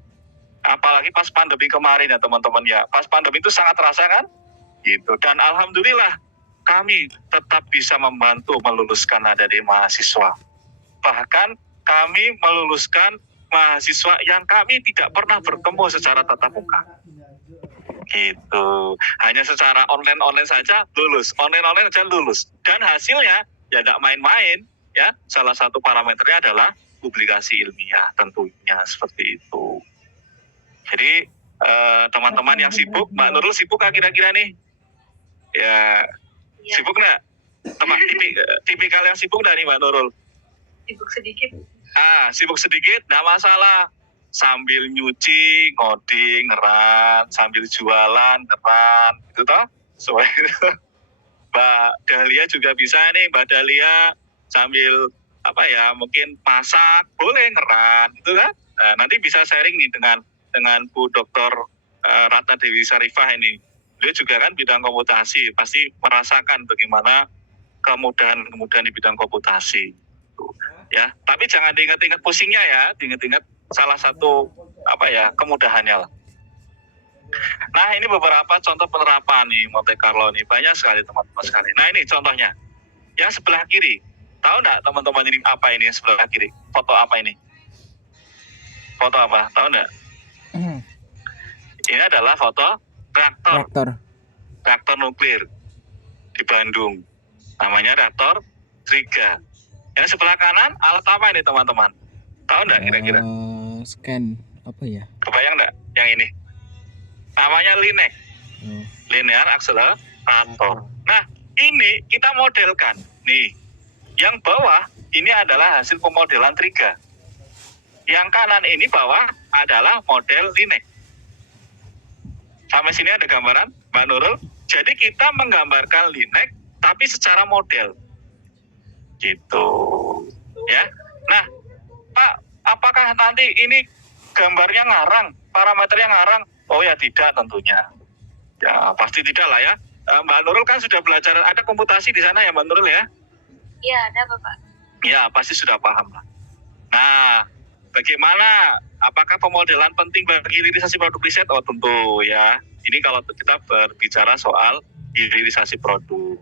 Apalagi pas pandemi kemarin ya teman-teman ya. Pas pandemi itu sangat terasa kan? Gitu. Dan alhamdulillah kami tetap bisa membantu meluluskan dari mahasiswa. Bahkan kami meluluskan mahasiswa yang kami tidak pernah bertemu secara tatap muka. Gitu. Hanya secara online saja lulus, online saja lulus. Dan hasilnya ya tidak main-main ya. Salah satu parameternya adalah publikasi ilmiah tentunya seperti itu. Jadi teman-teman yang sibuk, Mbak Nurul sibuk nggak kira-kira nih? Ya, sibuk nggak? Tipikal yang sibuk dari Mbak Nurul? Sibuk sedikit. Sibuk sedikit, nggak masalah. Sambil nyuci, ngoding, ngeran, sambil jualan, ngeran, gitu toh. Mbak Dahlia juga bisa nih, Mbak Dahlia sambil mungkin masak, boleh ngeran, gitu kan. Nah, nanti bisa sharing nih dengan Bu Dr. Ratna Dewi Sarifah ini. Dia juga kan bidang komputasi, pasti merasakan bagaimana kemudahan di bidang komputasi. Ya, tapi jangan diingat-ingat pusingnya ya, diingat-ingat salah satu kemudahannya lah. Nah, ini beberapa contoh penerapan nih Monte Carlo nih. Banyak sekali teman-teman sekali. Nah, ini contohnya. Yang sebelah kiri. Tahu nggak teman-teman ini apa ini yang sebelah kiri? Foto apa ini? Foto apa? Tahu nggak? Ini adalah foto reaktor. Reaktor nuklir di Bandung. Namanya reaktor Triga. Yang sebelah kanan alat apa ini teman-teman? Tahu nggak kira-kira? Scan apa ya? Kebayang nggak yang ini? Namanya LINAC. Linear Accelerator. Nah, ini kita modelkan. Nih, yang bawah ini adalah hasil pemodelan Triga. Yang kanan ini bawah adalah model LINAC. Sampai sini ada gambaran, Mbak Nurul. Jadi kita menggambarkan LINAC tapi secara model. Gitu. Ya. Nah, Pak, apakah nanti ini gambarnya ngarang, parameternya ngarang? Oh ya tidak tentunya. Ya pasti tidak lah ya. Mbak Nurul kan sudah belajar, ada komputasi di sana ya Mbak Nurul ya? Iya, ada Bapak. Ya pasti sudah paham lah. Nah, bagaimana? Apakah pemodelan penting bagi hilirisasi produk riset? Oh tentu ya. Ini kalau kita berbicara soal hilirisasi produk.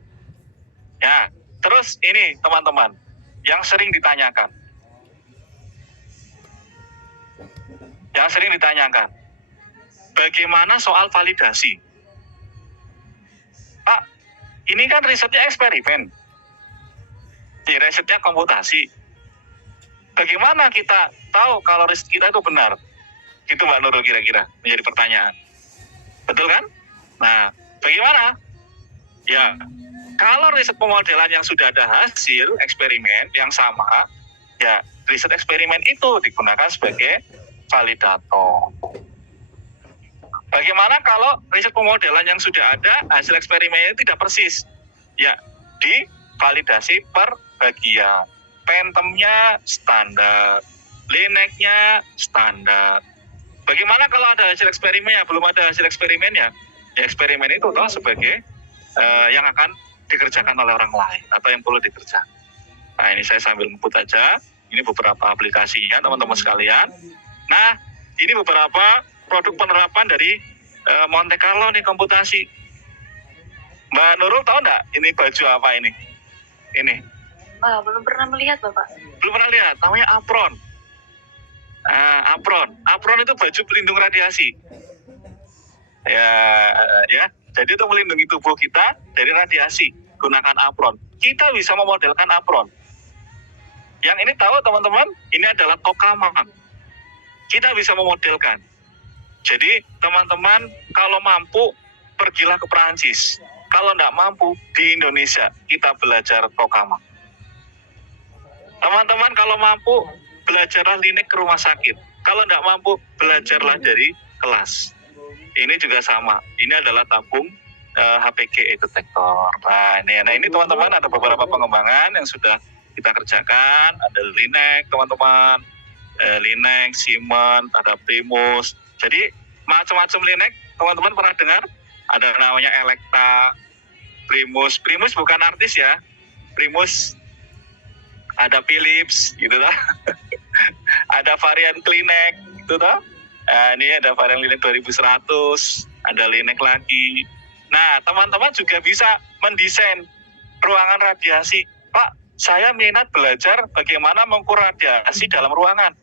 Ya, terus ini teman-teman, yang sering ditanyakan. Bagaimana soal validasi? Pak, ini kan risetnya eksperimen. Risetnya komputasi. Bagaimana kita tahu kalau riset kita itu benar? Gitu Mbak Nurul kira-kira menjadi pertanyaan. Betul kan? Nah, bagaimana? Ya, kalau riset pemodelan yang sudah ada hasil eksperimen yang sama, ya riset eksperimen itu digunakan sebagai validator. Bagaimana kalau riset pemodelan yang sudah ada hasil eksperimennya tidak persis? Ya, divalidasi per bagian. Phantom-nya standar, LINAC-nya standar. Bagaimana kalau ada hasil eksperimennya? Belum ada hasil eksperimennya. Ya, eksperimen itu toh sebagai yang akan dikerjakan oleh orang lain atau yang perlu dikerjakan. Nah, ini saya sambil ngebut aja. Ini beberapa aplikasinya teman-teman sekalian. Nah, ini beberapa produk penerapan dari Monte Carlo nih komputasi. Mbak Nurul tahu nggak ini baju apa ini? Ini. Wah, belum pernah melihat Bapak. Belum pernah lihat, namanya apron. Apron itu baju pelindung radiasi. Ya. Jadi itu melindungi tubuh kita dari radiasi. Gunakan apron. Kita bisa memodelkan apron. Yang ini tahu teman-teman, ini adalah tokamak. Kita bisa memodelkan. Jadi teman-teman kalau mampu pergilah ke Perancis. Kalau tidak mampu di Indonesia kita belajar tokamak. Teman-teman kalau mampu belajarlah LINAC ke rumah sakit. Kalau tidak mampu belajarlah dari kelas. Ini juga sama. Ini adalah tabung HPG detektor. Nah ini teman-teman ada beberapa pengembangan yang sudah kita kerjakan. Ada LINAC teman-teman, LINAC, Siemens, ada Primus. Jadi macam-macam LINAC teman-teman pernah dengar? Ada namanya Elekta, Primus. Primus bukan artis ya. Primus ada Philips gitu lah. Ada varian LINAC gitu toh. Nah, ini ada varian LINAC 2100, ada LINAC lagi. Nah, teman-teman juga bisa mendesain ruangan radiasi. Pak, saya minat belajar bagaimana mengukur radiasi dalam ruangan.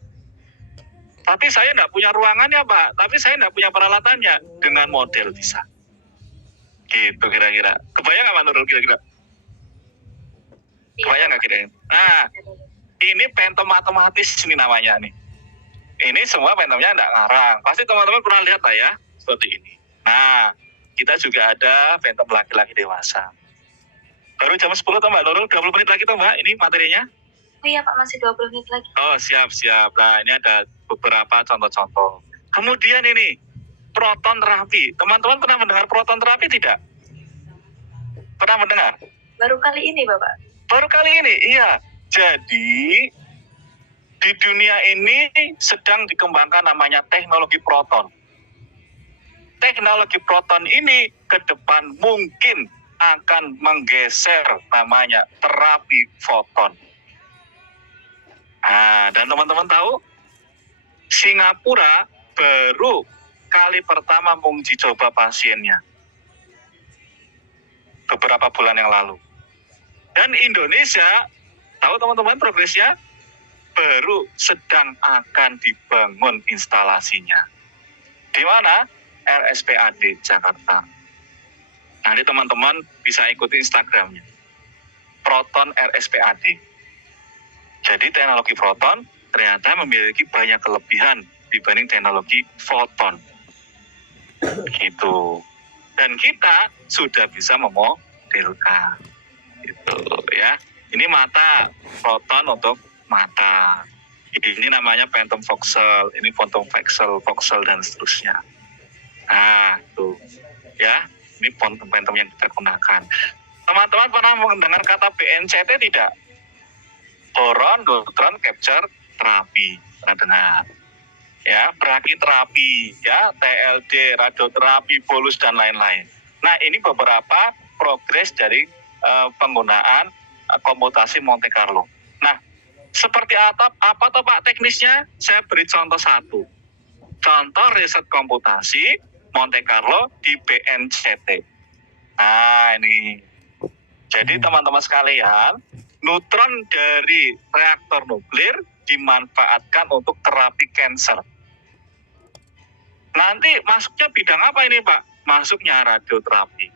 Tapi saya tidak punya ruangannya, Pak. Tapi saya tidak punya peralatannya. Dengan model bisa. Gitu kira-kira. Kebayang nggak, Pak Nurul, kira-kira? Kebayang nggak kira-kira? Nah, ini phantom matematis ini namanya nih. Ini semua phantomnya tidak ngarang. Pasti teman-teman pernah lihat lah ya. Seperti ini. Nah, kita juga ada phantom laki-laki dewasa. Baru jam 10 toh Mbak Nurul, 20 menit lagi toh Mbak, ini materinya? Oh iya Pak, masih 20 menit lagi. Oh siap. Nah ini ada beberapa contoh-contoh. Kemudian ini, proton terapi. Teman-teman pernah mendengar proton terapi tidak? Pernah mendengar? Baru kali ini Bapak. Baru kali ini, iya. Jadi, di dunia ini sedang dikembangkan namanya teknologi proton. Teknologi proton ini ke depan mungkin akan menggeser namanya terapi foton. Nah, dan teman-teman tahu, Singapura baru kali pertama menguji coba pasiennya beberapa bulan yang lalu. Dan Indonesia, tahu teman-teman progresnya, baru sedang akan dibangun instalasinya. Di mana? RSPAD Jakarta. Nanti teman-teman bisa ikuti Instagramnya. Proton RSPAD. Jadi teknologi proton ternyata memiliki banyak kelebihan dibanding teknologi foton. Gitu. Dan kita sudah bisa memodelkan. Gitu ya. Ini mata, proton untuk mata. Ini namanya phantom voxel, ini phantom voxel dan seterusnya. Nah, itu ya. Ini phantom yang kita gunakan. Teman-teman pernah mendengar kata BNCT tidak? Boron neutron capture terapi. Pernah dengar? Ya, brachyterapi, ya, TLD, radioterapi, bolus dan lain-lain. Nah, ini beberapa progres dari penggunaan komputasi Monte Carlo. Nah, seperti apa toh Pak teknisnya? Saya beri contoh satu. Contoh riset komputasi Monte Carlo di BNCT. Nah, ini. Jadi teman-teman sekalian, neutron dari reaktor nuklir dimanfaatkan untuk terapi kanker. Nanti masuknya bidang apa ini Pak? Masuknya radioterapi.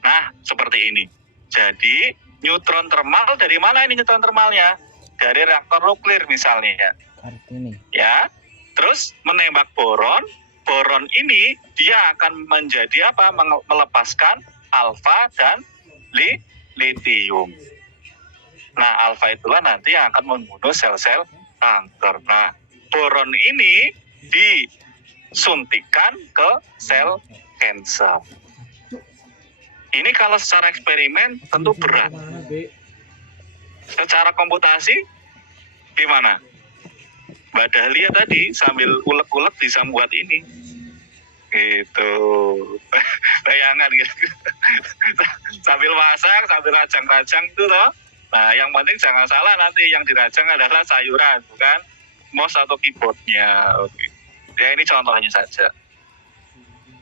Nah, seperti ini. Jadi, neutron thermal dari mana ini neutron thermalnya? Dari reaktor nuklir misalnya. Kartini. Ya, terus menembak boron. Boron ini dia akan menjadi apa? Melepaskan alfa dan litium. Nah, alfa itulah nanti yang akan membunuh sel-sel kanker. Nah, boron ini disuntikan ke sel kanker. Ini kalau secara eksperimen tentu berat. Secara komputasi gimana? Mbak Dahlia tadi sambil ulek-ulek bisa buat ini. Gitu. Bayangan gitu. Sambil masak, sambil rajang-rajang itu loh. Nah, yang penting jangan salah nanti yang dirajang adalah sayuran, bukan mouse atau keyboardnya. Oke. Ya, ini contohnya saja.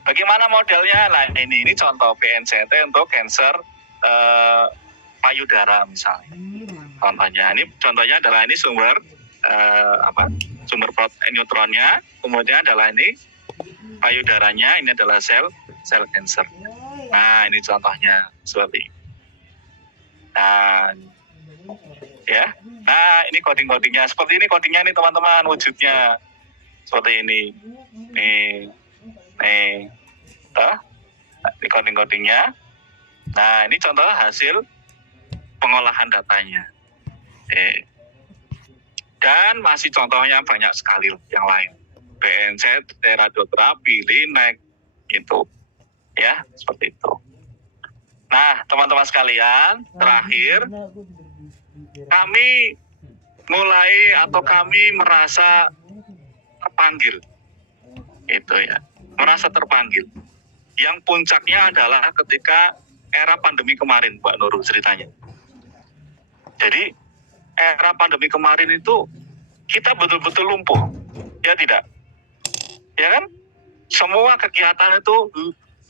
Bagaimana modelnya? Nah, ini contoh BNCT untuk kanker payudara misalnya. Contohnya adalah ini sumber sumber neutronnya, kemudian adalah ini payudaranya, ini adalah sel kanker. Nah, ini contohnya seperti ini. Nah, ya. Nah, ini coding-codingnya. Seperti ini codingnya nih teman-teman, wujudnya seperti ini. Nih. Ini coding-codingnya. Nah, ini contoh hasil pengolahan datanya. Dan masih contohnya banyak sekali yang lain. BNCT, radioterapi, LINAC, gitu. Ya, seperti itu. Nah, teman-teman sekalian, terakhir, kami merasa terpanggil. Itu ya, merasa terpanggil. Yang puncaknya adalah ketika era pandemi kemarin, Mbak Nurul ceritanya. Jadi, era pandemi kemarin itu kita betul-betul lumpuh. Ya tidak? Ya kan? Semua kegiatan itu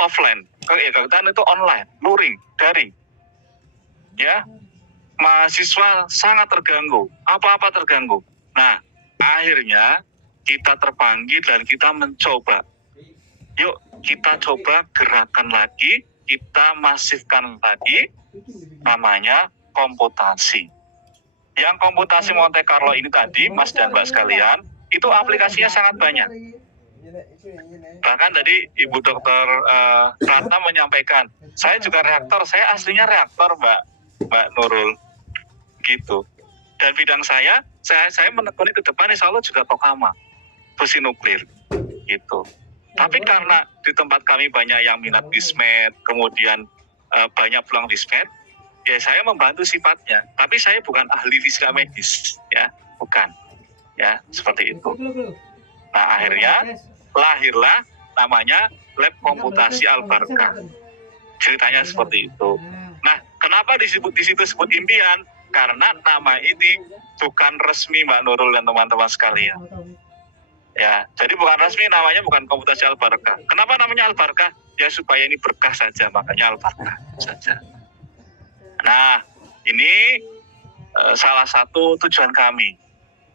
offline. Kegiatan itu online, luring, daring. Ya, mahasiswa sangat terganggu. Apa-apa terganggu. Nah, akhirnya kita terpanggil dan kita mencoba. Yuk, kita coba gerakan lagi, kita masifkan lagi, namanya komputasi. Yang komputasi Monte Carlo ini tadi, Mas dan Mbak sekalian, itu aplikasinya sangat banyak. Bahkan tadi Ibu Dokter Ratna menyampaikan, saya juga reaktor, saya aslinya reaktor Mbak Nurul, gitu. Dan bidang saya menekuni ke depan insya Allah juga Tokama, fusi nuklir, gitu. Tapi karena di tempat kami banyak yang minat dismed, kemudian banyak peluang dismed, ya saya membantu sifatnya. Tapi saya bukan ahli fisika medis, ya, bukan, ya seperti itu. Nah akhirnya lahirlah namanya Lab Komputasi Al-Barkah. Ceritanya seperti itu. Nah, kenapa di situ disebut impian? Karena nama ini bukan resmi Mbak Nurul dan teman-teman sekalian. Ya, jadi bukan resmi, namanya bukan komputasi Al-Barakah. Kenapa namanya Al-Barakah? Ya supaya ini berkah saja, makanya Al-Barakah saja. Nah, ini salah satu tujuan kami,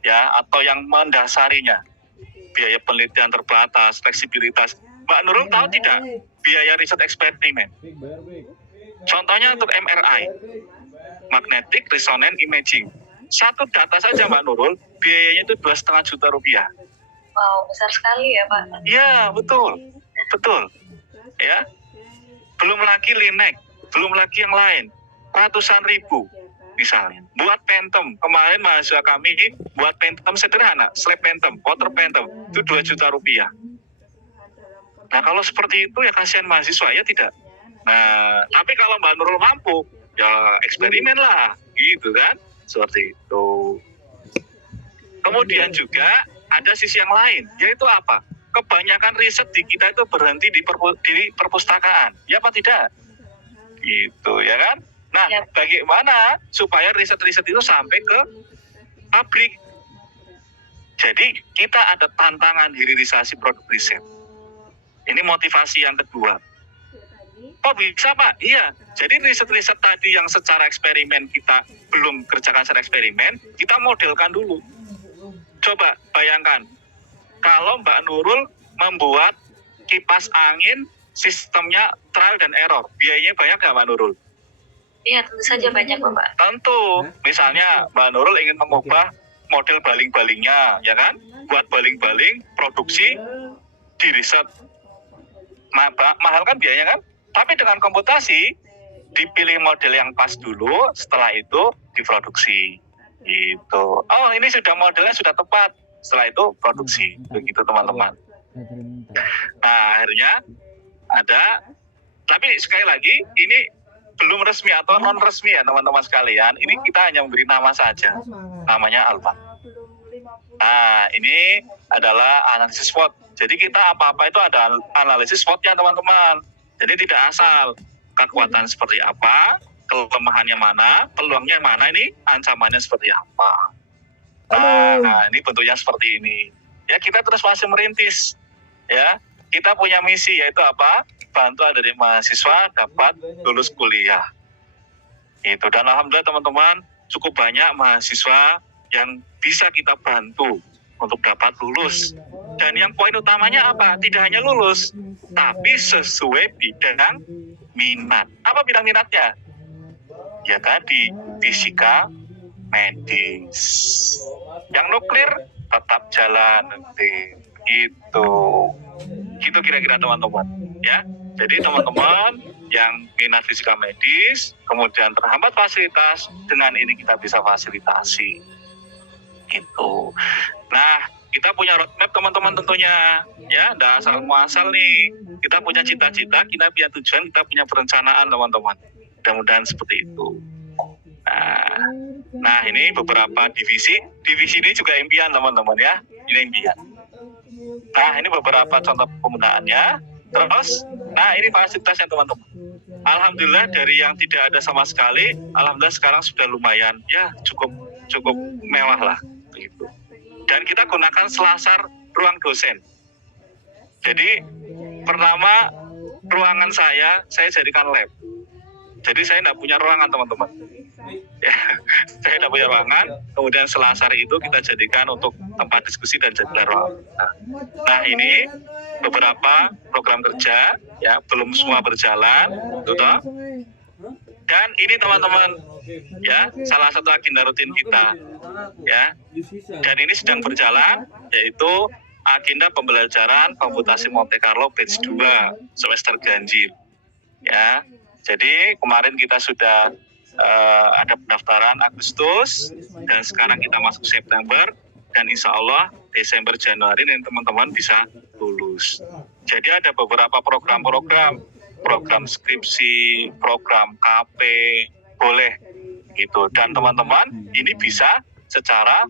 ya, atau yang mendasarinya. Biaya penelitian terbatas, fleksibilitas. Mbak Nurul tahu tidak biaya riset eksperimen? Contohnya untuk MRI, Magnetic Resonance Imaging. Satu data saja Mbak Nurul, biayanya itu 2,5 juta rupiah. Wow, besar sekali ya Pak. Ya, betul. Betul. Ya. Belum lagi linek, belum lagi yang lain. Ratusan ribu misalnya. Buat Phantom, kemarin mahasiswa kami buat Phantom sederhana, slab Phantom, water Phantom, itu 2 juta rupiah. Nah, kalau seperti itu ya kasihan mahasiswa, ya tidak? Nah, tapi kalau Mbak Nurul mampu, ya eksperimen lah, gitu kan? Seperti itu. Kemudian juga ada sisi yang lain, yaitu apa? Kebanyakan riset di kita itu berhenti di perpustakaan, ya apa tidak? Gitu, ya kan? Nah, Ya. bagaimana supaya riset-riset itu sampai ke pabrik? Jadi, kita ada tantangan hilirisasi produk riset. Ini motivasi yang kedua. Oh bisa Pak? Iya. Jadi riset-riset tadi yang secara eksperimen kita belum kerjakan secara eksperimen, kita modelkan dulu. Coba bayangkan, kalau Mbak Nurul membuat kipas angin sistemnya trial dan error, biayanya banyak nggak Mbak Nurul? Iya, tentu saja banyak Bapak. Tentu, misalnya Mbak Nurul ingin mengubah model baling-balingnya, ya kan? Buat baling-baling, produksi, di riset. Mahal kan biayanya kan? Tapi dengan komputasi, dipilih model yang pas dulu, setelah itu diproduksi. Gitu. Oh, ini sudah modelnya sudah tepat. Setelah itu produksi. Begitu teman-teman. Nah, akhirnya ada, tapi sekali lagi, ini belum resmi atau non resmi ya teman-teman sekalian. Ini kita hanya memberi nama saja. Namanya Alfa. Nah, ini adalah analisis SWOT. Jadi kita apa-apa itu ada analisis SWOT-nya teman-teman. Jadi tidak asal kekuatan seperti apa, kelemahannya mana, peluangnya mana, ini ancamannya seperti apa. Nah, ini bentuknya seperti ini. Ya, kita terus masih merintis. Ya, kita punya misi yaitu apa? Bantu dari mahasiswa dapat lulus kuliah. Itu, dan alhamdulillah teman-teman cukup banyak mahasiswa yang bisa kita bantu untuk dapat lulus. Dan yang poin utamanya apa? Tidak hanya lulus, tapi sesuai bidang minat. Apa bidang minatnya? Ya tadi, fisika, medis. Yang nuklir tetap jalan nanti. Gitu kira-kira teman-teman. Ya, jadi teman-teman yang minat fisika medis, kemudian terhambat fasilitas, dengan ini kita bisa fasilitasi. Gitu. Nah, kita punya roadmap teman-teman tentunya, ya, nggak asal muasal nih. Kita punya cita-cita, kita punya tujuan, kita punya perencanaan teman-teman. Mudah-mudahan seperti itu. Nah, ini beberapa divisi ini juga impian teman-teman ya, ini impian. Nah, ini beberapa contoh penggunaannya. Terus, nah ini fasilitasnya teman-teman. Alhamdulillah dari yang tidak ada sama sekali, alhamdulillah sekarang sudah lumayan, ya cukup mewah lah. Gitu. Dan kita gunakan selasar ruang dosen. Jadi pertama ruangan saya jadikan lab. Jadi saya tidak punya ruangan teman-teman. Ya, saya tidak punya ruangan. Kemudian selasar itu kita jadikan untuk tempat diskusi dan jadikan ruangan. Nah ini beberapa program kerja, ya belum semua berjalan, betul. Dan ini teman-teman, ya salah satu agenda rutin kita, ya. Dan ini sedang berjalan, yaitu agenda pembelajaran komputasi Monte Carlo batch 2 semester ganjil, ya. Jadi kemarin kita sudah ada pendaftaran Agustus dan sekarang kita masuk September dan insya Allah Desember Januari dan teman-teman bisa lulus. Jadi ada beberapa program skripsi, program KP, boleh gitu. Dan teman-teman ini bisa secara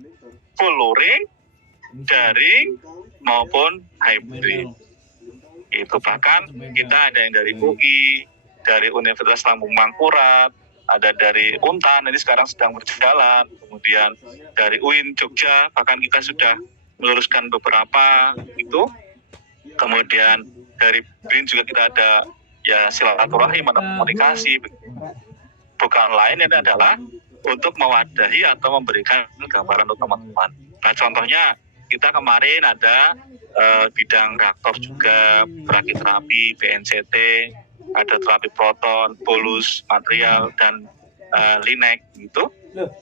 full luring, daring maupun hybrid. Itu bahkan kita ada yang dari UI, dari Universitas Lambung Mangkurat, ada dari Untan, ini sekarang sedang berjalan, kemudian dari UIN Jogja, bahkan kita sudah meluruskan beberapa itu. Kemudian dari BRIN juga kita ada ya silaturahim, ada komunikasi. Bukan lain ini adalah untuk mewadahi atau memberikan gambaran untuk teman-teman. Nah contohnya kita kemarin ada bidang reaktor juga, brakiterapi, BNCT, ada terapi proton, bolus, material, dan linek gitu.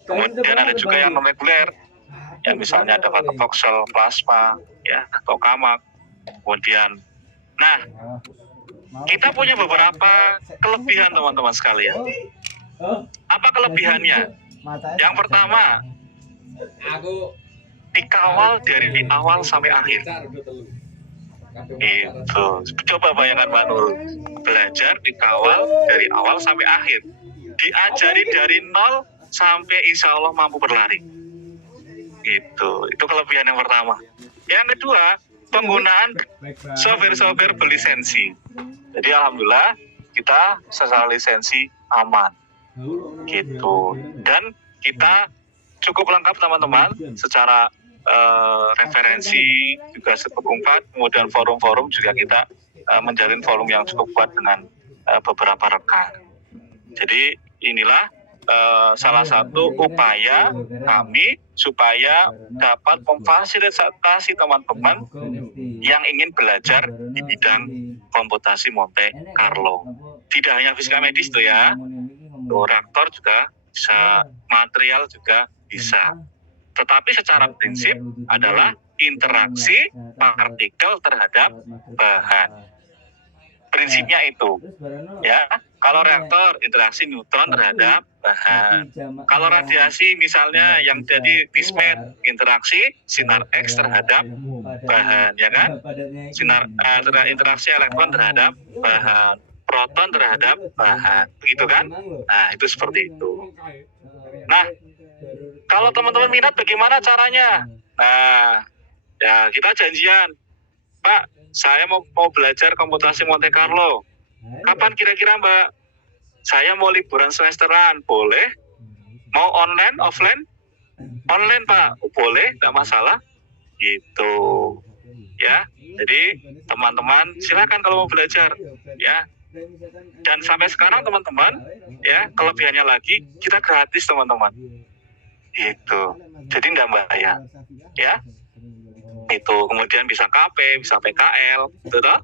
Kemudian ada juga yang non-reguler, yang misalnya ada vatvoxel, plasma, ya, atau kamak. Kemudian, nah kita punya beberapa kelebihan teman-teman sekalian. Apa kelebihannya? Yang pertama, dikawal dari awal sampai akhir. Itu. Coba bayangkan Pak Nurul, belajar dikawal dari awal sampai akhir. Diajari dari nol sampai insya Allah mampu berlari. Itu kelebihan yang pertama. Yang kedua, penggunaan software berlisensi. Jadi alhamdulillah kita secara lisensi aman. Gitu. Dan kita cukup lengkap teman-teman secara referensi juga cukup lengkap, kemudian forum-forum juga kita menjalin forum yang cukup kuat dengan beberapa rekan. Jadi inilah salah satu upaya kami supaya dapat memfasilitasi teman-teman yang ingin belajar di bidang komputasi Monte Carlo. Tidak hanya fisika medis tuh ya, reaktor juga bisa, material juga bisa. Tetapi secara prinsip adalah interaksi partikel terhadap bahan. Prinsipnya itu, ya. Kalau reaktor interaksi neutron terhadap bahan. Kalau radiasi misalnya yang jadi Tismet, interaksi sinar X terhadap bahan, ya kan? Interaksi elektron terhadap bahan, proton terhadap bahan, begitu kan? Nah itu seperti itu. Nah kalau teman-teman minat bagaimana caranya? Nah ya kita janjian, Pak, saya mau belajar komputasi Monte Carlo. Kapan kira-kira Mbak? Saya mau liburan semesteran, boleh? Mau online, offline? Online Pak, boleh, tidak masalah. Gitu, ya. Jadi teman-teman silakan kalau mau belajar, ya. Dan sampai sekarang teman-teman, ya kelebihannya lagi kita gratis teman-teman. Gitu, jadi tidak bayar, ya. Itu kemudian bisa KP, bisa PKL, gitu toh.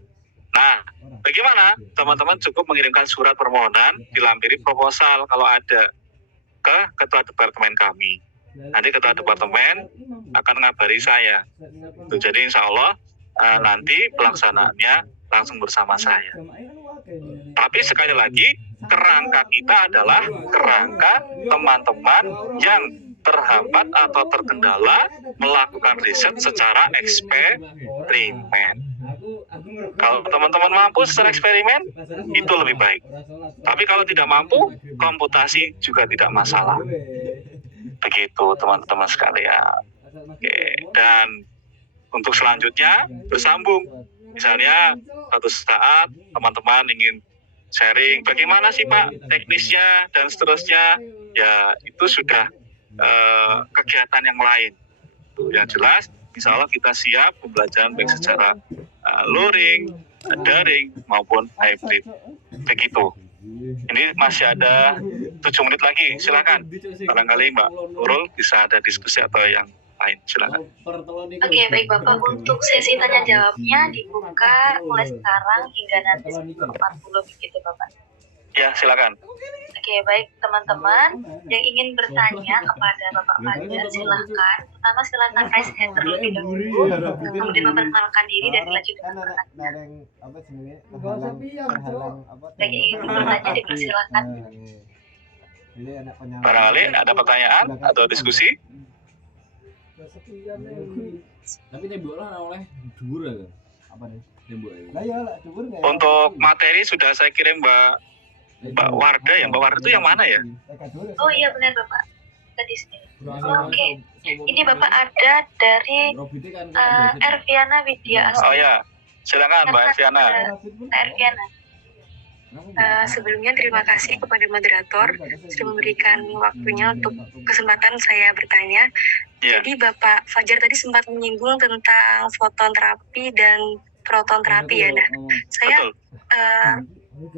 Nah, bagaimana? Teman-teman cukup mengirimkan surat permohonan, dilampiri proposal kalau ada ke ketua departemen kami. Nanti ketua departemen akan ngabari saya. Jadi insya Allah nanti pelaksanaannya langsung bersama saya. Tapi sekali lagi, kerangka kita adalah kerangka teman-teman yang terhambat atau terkendala melakukan riset secara eksperimen. Kalau teman-teman mampu secara eksperimen, itu lebih baik. Tapi kalau tidak mampu, komputasi juga tidak masalah. Begitu teman-teman sekalian. Oke. Dan untuk selanjutnya bersambung. Misalnya suatu saat teman-teman ingin sharing, bagaimana sih Pak teknisnya dan seterusnya, ya itu sudah kegiatan yang lain. Yang jelas, insya Allah kita siap pembelajaran baik secara luring, daring maupun hybrid. Begitu. Ini masih ada 7 menit lagi, silakan. Barangkali Mbak Nurul bisa ada diskusi atau yang lain, silakan. Oke, baik Bapak. Untuk sesi tanya jawabnya dibuka mulai sekarang hingga nanti 10.40 begitu Bapak. Ya, silakan. Oke, baik teman-teman yang ingin bertanya kepada Bapak Fajar, silahkan. Pertama silahkan raise hand terlebih dahulu, kemudian memperkenalkan diri dan dilanjutkan pertanyaan. Baik, yang ingin bertanya dipersilakan. Barangkali ada pertanyaan atau diskusi? Tapi tembok lah oleh dhuwur ya. Apa nih? Tembok. Lah ya lek dhuwur enggak. Untuk materi sudah saya kirim Mbak Warda ya. Mbak Warda itu yang mana ya? Oh iya benar Bapak. Tadi sini. Oke. Ini Bapak ada dari Erviana Widya Asri. Oh ya. Silakan Mbak Erviana. Mbak Erviana. Sebelumnya terima kasih kepada moderator sudah memberikan waktunya untuk kesempatan saya bertanya. Ya, Jadi Bapak Fajar tadi sempat menyinggung tentang foton terapi dan proton terapi ya. Nah, saya betul.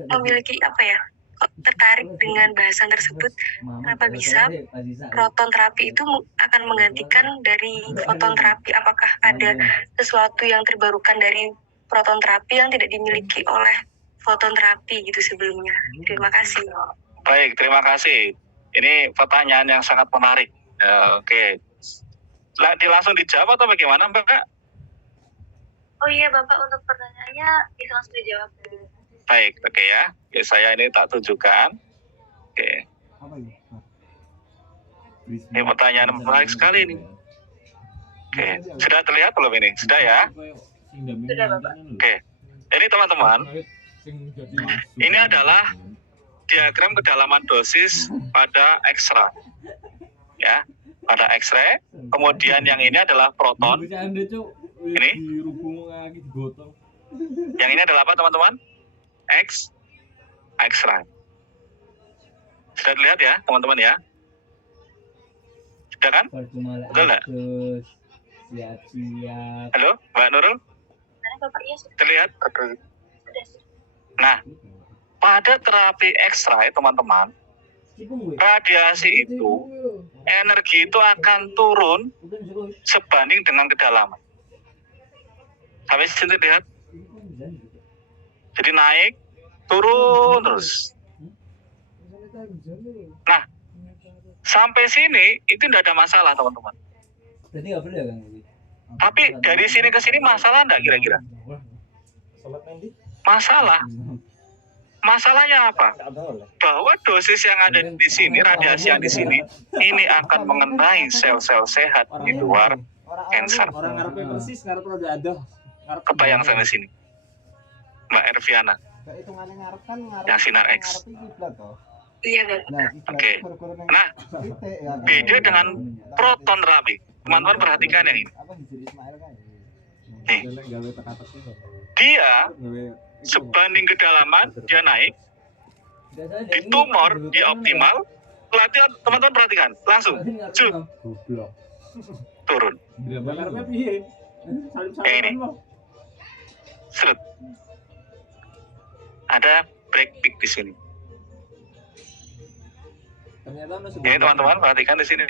memiliki kok tertarik dengan bahasan tersebut. Kenapa bisa proton terapi itu akan menggantikan dari foton terapi? Apakah ada sesuatu yang terbarukan dari proton terapi yang tidak dimiliki oleh foton terapi gitu sebelumnya? Terima kasih. Baik, terima kasih. Ini pertanyaan yang sangat menarik. Oke. Langsung dijawab atau bagaimana, Mbak? Oh iya Bapak, untuk pertanyaannya bisa langsung dijawab. Baik, oke ya. Oke, saya ini tak tunjukkan. Oke. Ini pertanyaan menarik sekali ini. Oke, sudah terlihat belum ini? Sudah ya? Sudah, Bapak. Oke. Ini teman-teman, ini adalah diagram kedalaman dosis pada X-ray. Ya, pada X-ray. Kemudian yang ini adalah proton. Ini. Yang ini adalah apa, teman-teman? X-ray. Sudah dilihat ya, teman-teman ya? Sudah kan? Betul nggak? Halo, Mbak Nurul? Terlihat? Nah, pada terapi X-ray, teman-teman, radiasi itu, energi itu akan turun sebanding dengan kedalaman. Sampai sini lihat. Jadi naik, turun terus. Nah, sampai sini itu tidak ada masalah, teman-teman. Berarti nggak boleh kan? Tapi dari sini ke sini masalah enggak kira-kira? Masalah. Masalahnya apa? Bahwa dosis yang ada di sini, radiasi yang di sini, ini akan mengenai sel-sel sehat di luar kanker. Orang ngarepe persis ngarep udah ada. Kebayang sampai sini, Mbak Erviana, yang sinar X. Iya Bapak. Oke. Nah, beda dengan proton terapi. Teman-teman perhatikan yang ini. Nih, dia sebanding kedalaman dia naik, di tumor dia optimal. Latihan teman-teman perhatikan, langsung turun. Yang ini, seret. Ada break peak di sini. Ini teman-teman perhatikan di sini,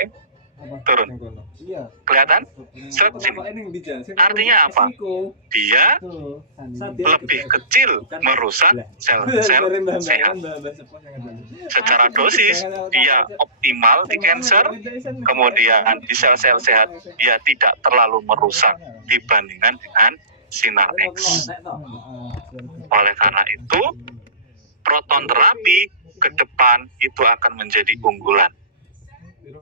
turun. Kelihatan? Seret di sini. Artinya apa? Dia lebih kecil merusak sel-sel sehat. Secara dosis dia optimal di kanker, kemudian di sel-sel sehat dia tidak terlalu merusak dibandingkan dengan sinar X. Oleh karena itu, proton terapi ke depan itu akan menjadi unggulan.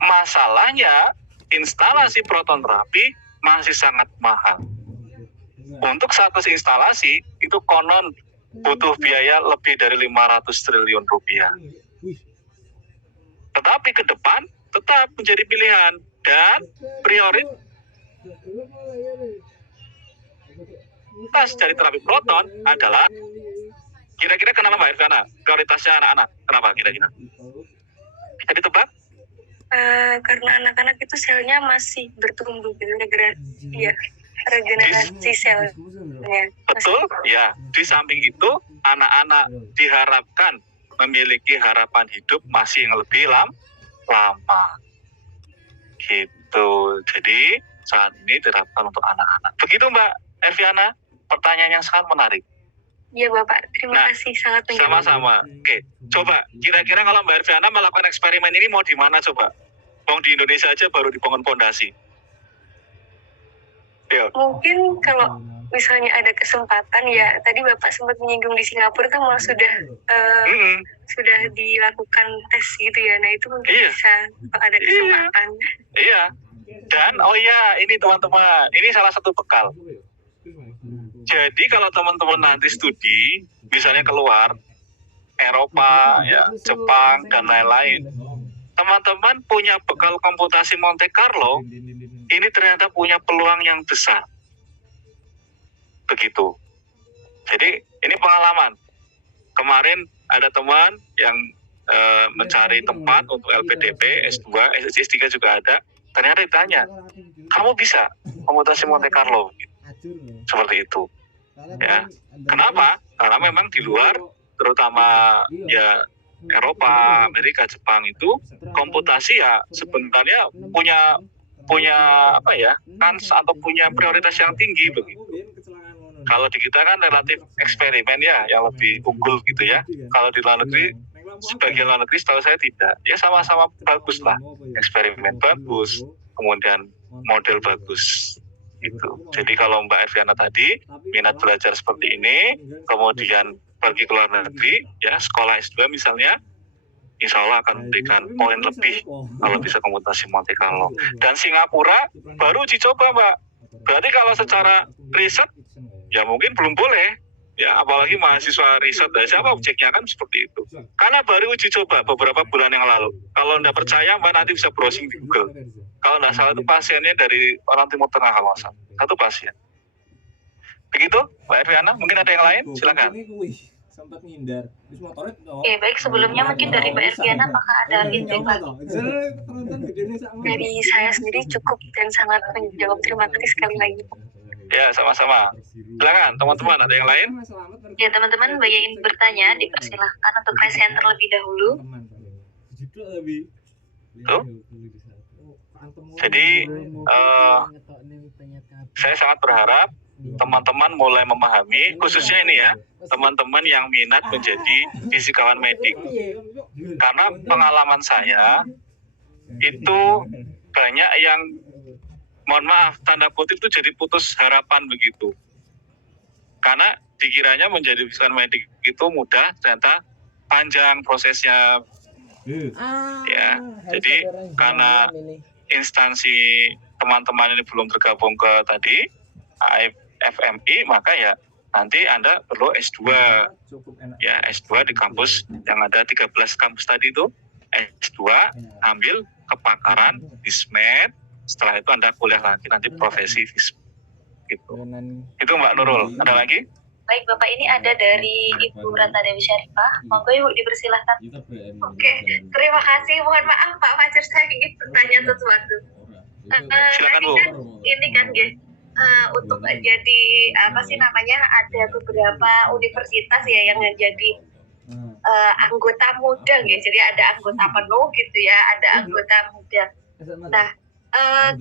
Masalahnya, instalasi proton terapi masih sangat mahal. Untuk satu instalasi itu konon butuh biaya lebih dari 500 triliun rupiah. Tetapi ke depan tetap menjadi pilihan dan prioritas dari terapi proton adalah, kira-kira kenapa Mbak Irvana? Prioritasnya anak-anak. Kenapa kira-kira? Bisa ditebak? Karena anak-anak itu selnya masih bertumbuh gitu, regenerasi selnya. Betul, ya. Di samping itu, anak-anak diharapkan memiliki harapan hidup masih yang lebih lama. Gitu. Jadi, saat ini diterapkan untuk anak-anak. Begitu Mbak Erviana, pertanyaan yang sangat menarik. Iya Bapak, terima kasih sangat menjawab. Sama-sama. Oke, coba kira-kira kalau Mbak Erviana melakukan eksperimen ini mau di mana coba? Wong di Indonesia aja baru dibangun pondasi. Mungkin kalau misalnya ada kesempatan ya, tadi Bapak sempat menyinggung di Singapura kan malah sudah dilakukan tes gitu ya. Nah itu mungkin bisa kalau ada kesempatan. Iya. Dan oh iya, ini teman-teman, ini salah satu bekal. Jadi kalau teman-teman nanti studi, misalnya keluar Eropa, ya, Jepang dan lain-lain, teman-teman punya bekal komputasi Monte Carlo, ini ternyata punya peluang yang besar. Begitu. Jadi ini pengalaman. kemarin ada teman yang mencari tempat untuk LPDP, S2, S3 juga ada. Ternyata ditanya, kamu bisa komutasi Monte Carlo? Seperti itu. Ya, kenapa? Karena memang di luar, terutama ya Eropa, Amerika, Jepang itu komputasi ya sebenarnya punya apa ya, kans atau punya prioritas yang tinggi begitu. Kalau di kita kan relatif eksperimen ya, yang lebih unggul gitu ya. Kalau di luar negeri, sebagian luar negeri setahu saya tidak. Ya sama-sama bagus lah, eksperimen bagus, kemudian model bagus. Gitu. Jadi kalau Mbak Erviana tadi minat belajar seperti ini, kemudian pergi ke luar negeri, ya sekolah S2 misalnya, insya Allah akan memberikan poin lebih kalau bisa komputasi Monte Carlo. Dan Singapura baru uji coba, Mbak. Berarti kalau secara riset ya mungkin belum boleh, ya apalagi mahasiswa riset, dan siapa objeknya kan seperti itu. Karena baru uji coba beberapa bulan yang lalu. Kalau Anda percaya, Mbak nanti bisa browsing di Google. Kalau nggak salah itu pasiennya dari orang Timur Tengah kalau nggak salah. Satu pasien. Begitu, Mbak Erviana. Mungkin ada yang lain? Silakan. Oke, baik. Sebelumnya mungkin dari Mbak Erviana, apakah ada feedback? Dari saya sendiri cukup dan sangat menjawab. Terima kasih sekali lagi. Ya, sama-sama. Silakan, teman-teman. Ada yang lain? Ya, teman-teman, bagi yang ingin bertanya, dipersilahkan untuk raise hand terlebih dahulu. Tuh. Jadi, saya sangat berharap teman-teman mulai memahami, khususnya ini ya, teman-teman yang minat menjadi fisikawan medik. Karena pengalaman saya, itu banyak yang, mohon maaf, tanda kutip itu jadi putus harapan begitu. Karena dikiranya menjadi fisikawan medik itu mudah, ternyata panjang prosesnya. Ya, jadi karena instansi teman-teman ini belum tergabung ke tadi FMI, maka ya nanti Anda perlu S2. Ya, S2 di kampus yang ada 13 kampus tadi itu. S2 ambil kepakaran Fismed. Setelah itu Anda kuliah lagi nanti profesi Fismed. Gitu. Itu Mbak Nurul. Ada lagi? Baik, Bapak, ini ada dari Ibu Rata Dewi Syarifah. Monggo Ibu dipersilahkan. Oke, terima kasih. Mohon maaf Pak Fajar, saya ingin bertanya sesuatu. Silakan, Bu. Ini kan untuk jadi apa sih namanya, ada beberapa universitas ya yang jadi anggota muda ya. Jadi ada anggota penuh gitu ya, ada anggota muda. Nah,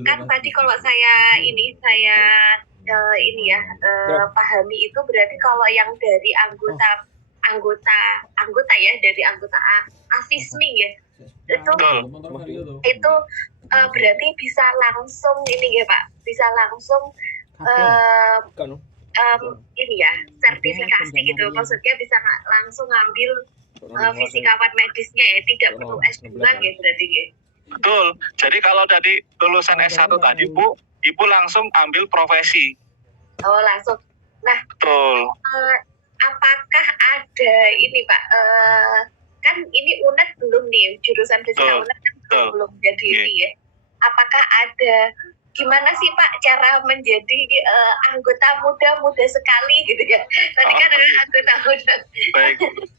kan tadi kalau saya pahami itu berarti kalau yang dari anggota ya, dari anggota AFISMI ya, itu berarti bisa langsung ini ya Pak, bisa langsung ini ya, sertifikasi gitu, maksudnya bisa langsung ngambil fisikawan medisnya ya, tidak perlu S2 ya berarti ya. Betul. Jadi kalau tadi lulusan S1 tadi Ibu langsung ambil profesi. Oh, langsung. Nah, betul. Apakah ada ini Pak, kan ini UNED belum nih, jurusan fisika UNED kan belum jadi ini ya. Apakah ada, gimana sih Pak cara menjadi anggota muda sekali gitu ya? Tadi kan ada anggota muda. Baik.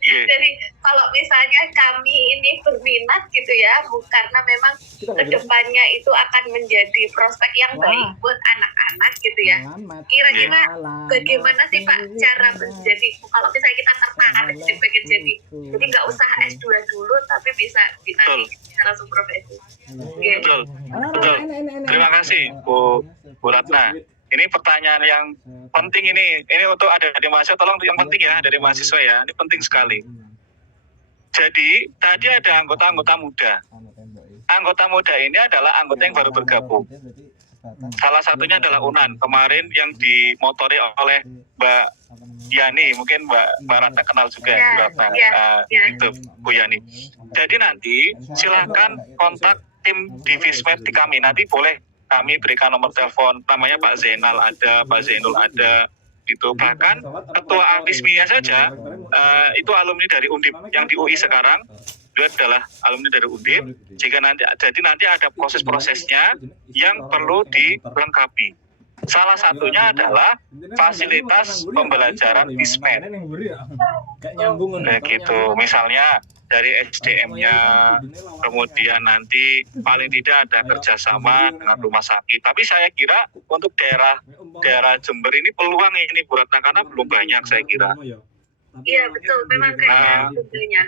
Jadi kalau misalnya kami ini berminat gitu ya, karena memang kedepannya itu akan menjadi prospek yang baik buat anak-anak gitu ya. Kira-kira bagaimana sih Pak cara menjadi, kalau misalnya kita tertarik pengen jadi nggak usah S2 dulu, tapi bisa langsung profesi. Betul. Terima kasih Bu Ratna. Ini pertanyaan yang penting ini untuk ada di mahasiswa, tolong yang penting ya dari mahasiswa ya, ini penting sekali. Jadi tadi ada anggota muda. Anggota muda ini adalah anggota yang baru bergabung. Salah satunya adalah UNAN kemarin yang dimotori oleh Mbak Yani, mungkin Mbak Ratna kenal juga ya, Bu Ratna. Itu Bu Yani. Jadi nanti silakan kontak tim di Fismed di kami, nanti boleh kami berikan nomor telepon, namanya Pak Zainal ada, Pak Zainul ada, itu bahkan ketua AFISMI-nya saja itu alumni dari Undip yang di UI sekarang, dia adalah alumni dari Undip. Jika nanti ada proses-prosesnya yang perlu dilengkapi. Salah satunya adalah fasilitas pembelajaran Fismed. Gak nyambung kan? Kayak gitu. Misalnya dari SDM-nya, kemudian nanti paling tidak ada kerjasama dengan rumah sakit. Tapi saya kira untuk daerah Jember ini peluang ini Bu Ratna, karena belum banyak saya kira. Iya betul, memang kayaknya tentunya.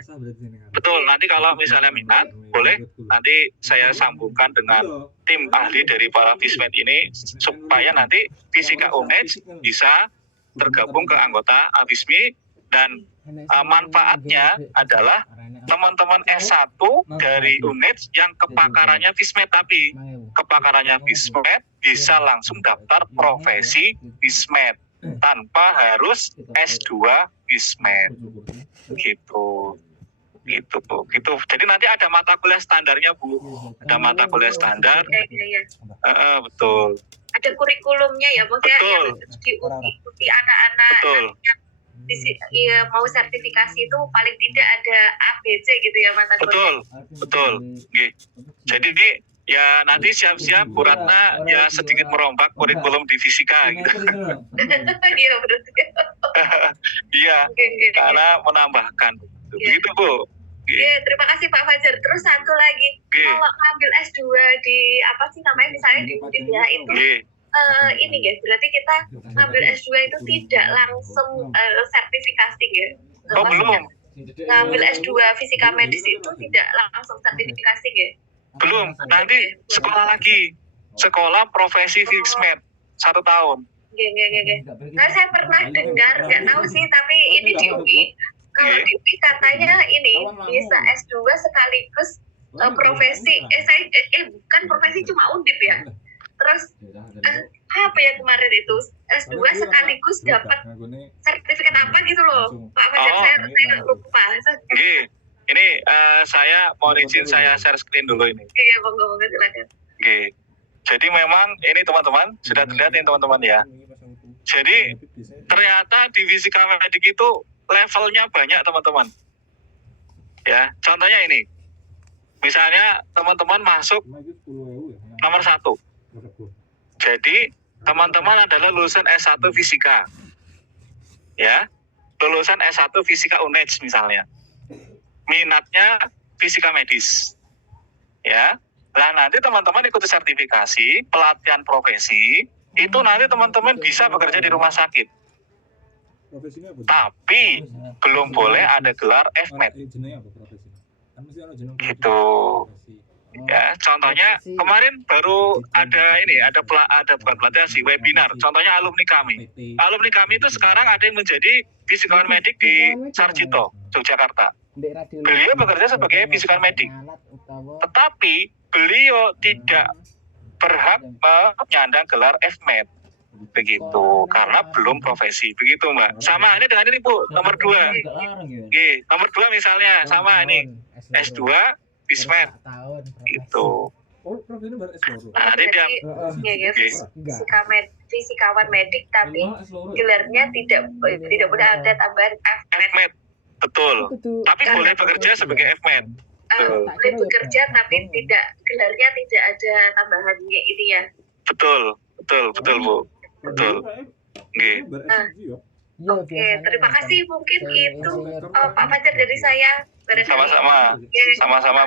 Betul, nanti kalau misalnya minat, boleh nanti saya sambungkan dengan tim ahli dari para Fismed ini supaya nanti Fisika UNED bisa tergabung ke anggota AFISMI, dan manfaatnya adalah teman-teman S1 dari UNED yang kepakarannya Fismed, tapi kepakarannya Fismed bisa langsung daftar profesi Fismed tanpa harus S2 Fismed gitu. Gitu. Jadi nanti ada mata kuliah standarnya Bu, ada mata kuliah standar. Iya. Betul. Ada kurikulumnya ya, maksudnya Betul. yang diikuti anak-anak Betul. yang mau sertifikasi itu paling tidak ada ABC gitu ya mata kuliah. Betul. Oke. Jadi ya nanti siap-siap Bu Ratna ya sedikit merombak kurikulum di fisika gitu. Iya betul. Iya, Oke. karena menambahkan. Iya. Begitu Bu. Iya, terima kasih Pak Fajar. Terus satu lagi, kalau ngambil S2 di apa sih namanya, misalnya di UNIF ya, itu ini guys, berarti kita ngambil S2 itu tidak langsung sertifikasi ya. Oh belum. Ngambil S2 fisika medis itu tidak langsung sertifikasi ya. Belum, nanti sekolah lagi. Sekolah profesi Fismed 1 tahun. Nah, saya pernah dengar, nggak tahu sih, tapi ini di UI. Kalau di UI katanya ini bisa S2 sekaligus profesi. Bukan profesi, cuma undip ya. Terus apa ya kemarin itu S2 sekaligus dapat sertifikat apa gitu loh, Pak Fajar. Saya lupa. Ini saya mau izin saya share screen dulu ini. Iya, monggo silakan. Jadi memang ini teman-teman sudah terlihat ini teman-teman ya. Jadi ternyata di fisika medik itu levelnya banyak teman-teman. Ya, contohnya ini. Misalnya teman-teman masuk nomor 1. Jadi teman-teman adalah lulusan S1 fisika. Ya. Lulusan S1 fisika UNED misalnya. Minatnya fisika medis. Ya. Nah, nanti teman-teman ikuti sertifikasi, pelatihan profesi, itu nanti teman-teman bisa bekerja di rumah sakit. Tapi belum boleh ada gelar FMed. Gitu. Ya, contohnya kemarin baru ada bukan pelatihan sih, webinar. Contohnya alumni kami. Alumni kami itu sekarang ada yang menjadi fisikawan medik di Sarjito, Yogyakarta. Beliau bekerja sebagai fisikawan medik. Tetapi beliau tidak berhak menyandang gelar FMed. Begitu, karena belum profesi. Begitu Mbak. Sama ini dengan ini Bu, nomor 2. Nomor 2 misalnya, sama ini S2 Fismed. Gitu. Nah, ini dia. Fisikawan medik, tapi gelarnya tidak boleh ada tambahan FMed. Betul. Tapi boleh bekerja sebagai FMed. Boleh bekerja tapi gelarnya tidak ada tambahannya ini ya. Betul Bu. Betul. Oke, terima kasih. Mungkin itu Pak Fajar dari saya. Sama-sama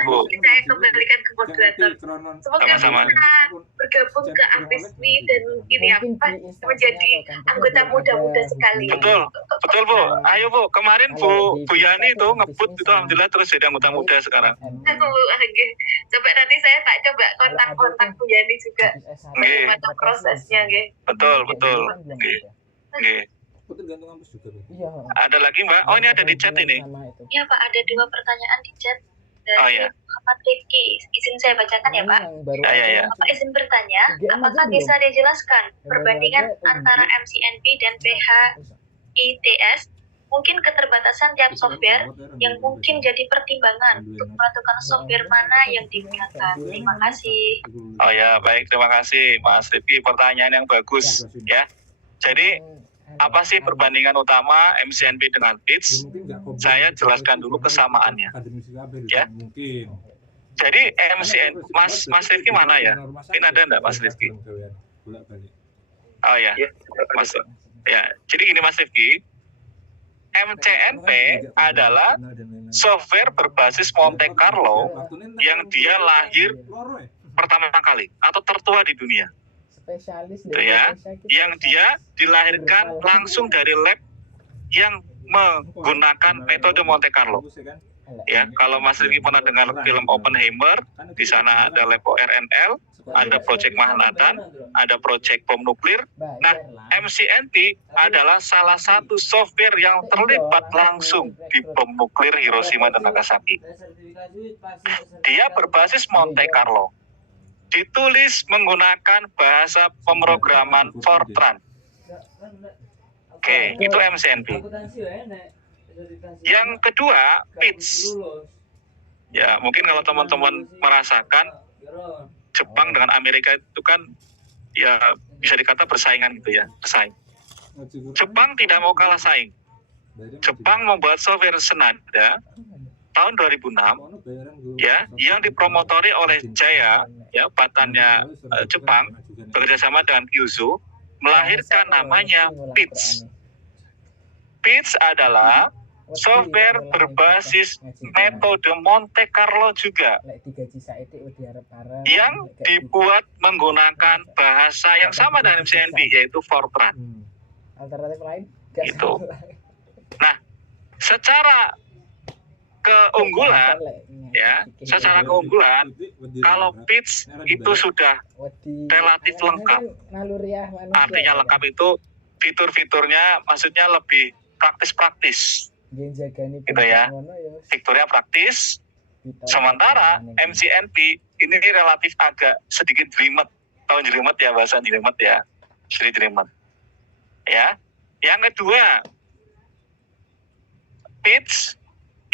Bu. Saya kembalikan ke moderator. Semoga Sama-sama. bisa bergabung ke AFISMI dan ini menjadi anggota muda-muda sekali. Betul Bu. Ayo Bu, kemarin Bu Yani itu ngebut itu alhamdulillah terus jadi anggota muda sekarang. Coba nanti saya tak coba kontak Bu Yani juga. Bagaimana prosesnya, Betul. Ada lagi Mbak? Oh ini ada di chat ini. Iya Pak, ada 2 pertanyaan di chat. Oh ya. Muhammad Rifki, izin saya bacakan ya Pak. Ya. Bapak izin bertanya, apakah bisa dijelaskan perbandingan antara MCNP dan PHITS? Mungkin keterbatasan tiap software yang mungkin jadi pertimbangan untuk menentukan software mana yang digunakan. Terima kasih. Oh ya, baik, terima kasih Mas Rifki, pertanyaan yang bagus ya. Jadi apa sih perbandingan utama MCNP dengan PITS? Saya jelaskan dulu kesamaannya. Ya. Jadi MCNP, Mas Rifki mana ya? Ini ada enggak Mas Rifki? Oh ya, Mas. Ya, jadi gini Mas Rifki. MCNP adalah software berbasis Monte Carlo yang dia lahir pertama kali atau tertua di dunia. Itu ya, yang dia dilahirkan langsung dari lab yang menggunakan metode Monte Carlo. Ya, kalau Mas Riki pernah dengar film Oppenheimer, di sana ada lab RNL, ada Project Manhattan, ada Project Bom Nuklir. Nah, MCNP adalah salah satu software yang terlibat langsung di bom nuklir Hiroshima dan Nagasaki. Dia berbasis Monte Carlo. Ditulis menggunakan bahasa pemrograman Fortran. Oke, itu MCNP. Yang kedua, PITS. Ya, mungkin kalau teman-teman merasakan Jepang dengan Amerika itu kan ya bisa dikata bersaingan gitu ya, bersaing. Jepang tidak mau kalah saing. Jepang membuat software senada tahun 2006 ya, yang dipromotori oleh Jaya, ya patannya Jepang bekerjasama dengan Kyuzo, melahirkan namanya PITS. PITS adalah software berbasis metode Monte Carlo juga, yang dibuat menggunakan bahasa yang sama dengan MCNP, yaitu Fortran. Gitu. Nah, secara keunggulan, ya, secara keunggulan, kalau PITS itu sudah relatif lengkap. Artinya lengkap itu fitur-fiturnya, maksudnya lebih praktis-praktis. Gitu ya, fiturnya praktis. Sementara MCNP ini relatif agak sedikit jelimet. Tahu jelimet ya, bahasa jelimet ya, sedikit jelimet. Ya, yang kedua, PITS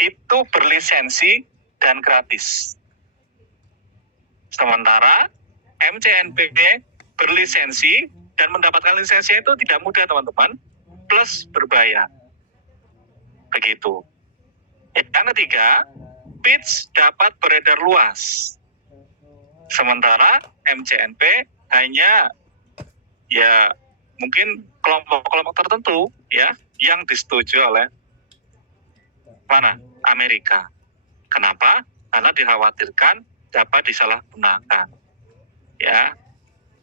itu berlisensi dan gratis. Sementara MCNP berlisensi dan mendapatkan lisensi itu tidak mudah, teman-teman, plus berbayar. Begitu. Yang ketiga, PITS dapat beredar luas. Sementara MCNP hanya ya mungkin kelompok-kelompok tertentu ya yang disetujui oleh mana? Amerika. Kenapa? Karena dikhawatirkan dapat disalahgunakan. Ya.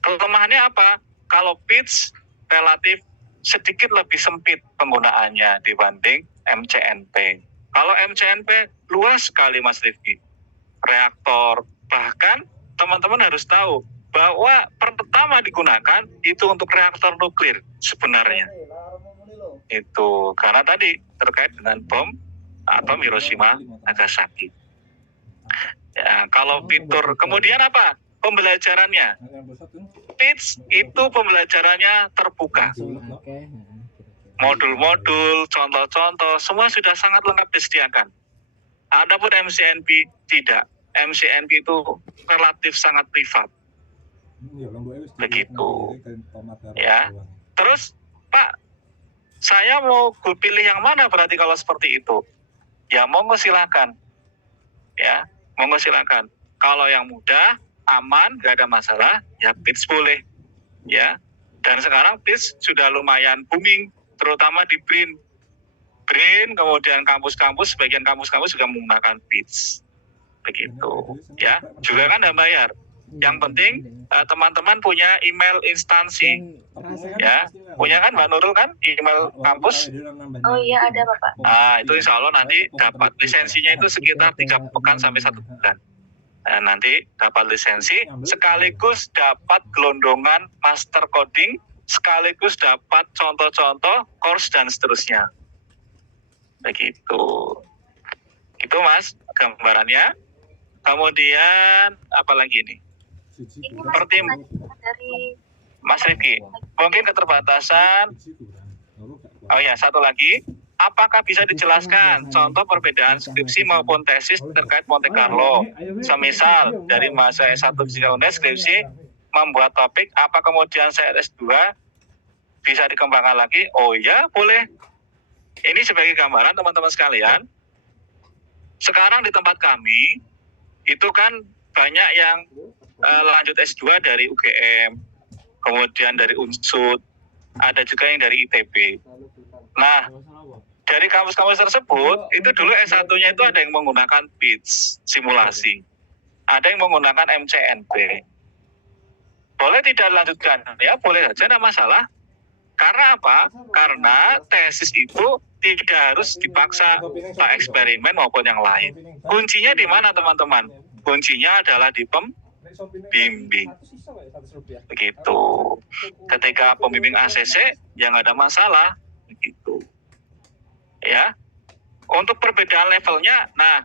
Kelemahannya apa? Kalau PITS relatif sedikit lebih sempit penggunaannya dibanding MCNP. Kalau MCNP luas sekali, Mas Rifki. Reaktor, bahkan teman-teman harus tahu bahwa pertama digunakan itu untuk reaktor nuklir sebenarnya. Itu karena tadi terkait dengan bom atom Hiroshima Nagasaki. Ya, kalau fitur kemudian apa? Pembelajarannya. PITS itu pembelajarannya terbuka. Modul-modul, contoh-contoh, semua sudah sangat lengkap disediakan. Adapun MCNP tidak. MCNP itu relatif sangat privat. Begitu. Ya. Terus, Pak, saya mau pilih yang mana berarti kalau seperti itu? Ya, monggo silakan. Ya, monggo silakan. Kalau yang mudah, aman, gak ada masalah, ya PITS boleh. Ya. Dan sekarang PITS sudah lumayan booming, terutama di BRIN, kemudian kampus-kampus, sebagian kampus-kampus juga menggunakan PITS. Begitu. Ya, juga kan tidak bayar. Yang penting teman-teman punya email instansi. Ya, punya kan Mbak Nurul kan email kampus? Oh iya, ada Bapak. Nah, itu insya Allah nanti dapat lisensinya itu sekitar 3 pekan sampai 1 bulan. Nah, nanti dapat lisensi, sekaligus dapat gelondongan master coding, sekaligus dapat contoh-contoh course dan seterusnya. Begitu. Itu Mas gambarannya. Kemudian apa lagi ini? Dari Mas Riki, mungkin keterbatasan. Oh ya, satu lagi. Apakah bisa dijelaskan contoh perbedaan skripsi maupun tesis terkait Monte Carlo? Semisal dari masa S1 fisika UNES skripsi membuat topik, apa kemudian saya S2 bisa dikembangkan lagi? Oh ya, boleh. Ini sebagai gambaran teman-teman sekalian. Sekarang di tempat kami itu kan banyak yang lanjut S2 dari UGM, kemudian dari UNSUD, ada juga yang dari ITB. Nah, dari kampus-kampus tersebut itu dulu S1-nya itu ada yang menggunakan PITS simulasi, ada yang menggunakan MCNP. Boleh tidak dilanjutkan? Ya boleh saja, tidak masalah. Karena apa? Karena tesis itu tidak harus dipaksa Pak eksperimen maupun yang lain. Kuncinya di mana teman-teman? Kuncinya adalah di pembimbing. Begitu. Ketika pembimbing ACC, ya nggak ada masalah. Begitu. Ya. Untuk perbedaan levelnya, nah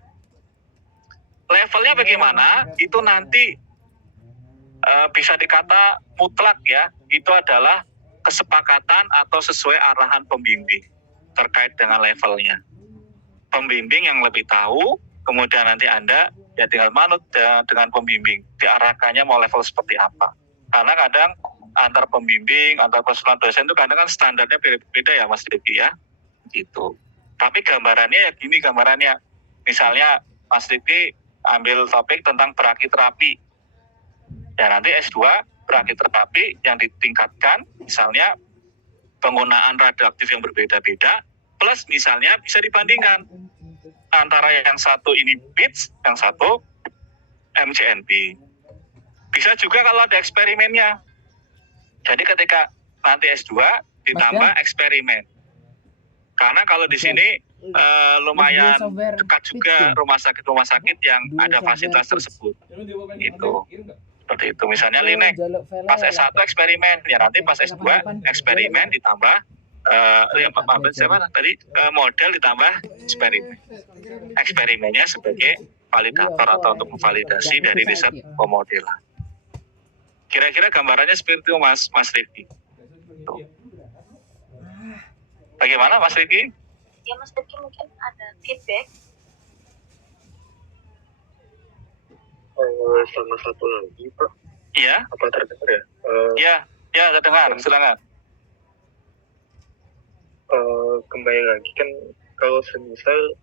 levelnya bagaimana? Itu nanti bisa dikata mutlak ya. Itu adalah kesepakatan atau sesuai arahan pembimbing terkait dengan levelnya. Pembimbing yang lebih tahu, kemudian nanti Anda ya tinggal manut dengan pembimbing, diarahkannya mau level seperti apa. Karena kadang antar pembimbing, antar personal dosen itu kadang kan standarnya beda-beda ya Mas Rifki ya. Gitu. Tapi gambarannya ya gini gambarannya. Misalnya Mas Rifki ambil topik tentang brakiterapi. Ya nanti S2 brakiterapi yang ditingkatkan misalnya penggunaan radioaktif yang berbeda-beda plus misalnya bisa dibandingkan antara yang satu ini PITS, yang satu MCNP. Bisa juga kalau ada eksperimennya. Jadi ketika nanti S2 ditambah eksperimen. Karena kalau di sini lumayan dekat juga rumah sakit yang ada fasilitas tersebut. Itu. Seperti itu. Misalnya Linek, pas S1 eksperimen, ya nanti pas S2 eksperimen ditambah model ditambah eksperimen. Eksperimennya sebagai validator atau untuk memvalidasi dari riset pemodelan. Kira-kira gambarannya seperti itu Mas Rifki. Bagaimana Mas Rifki? Ya Mas Rifki mungkin ada feedback. Sama satu lagi Pak. Iya. Apa terdengar ya? Ya terdengar. Silakan. Kembali lagi kan kalau semisal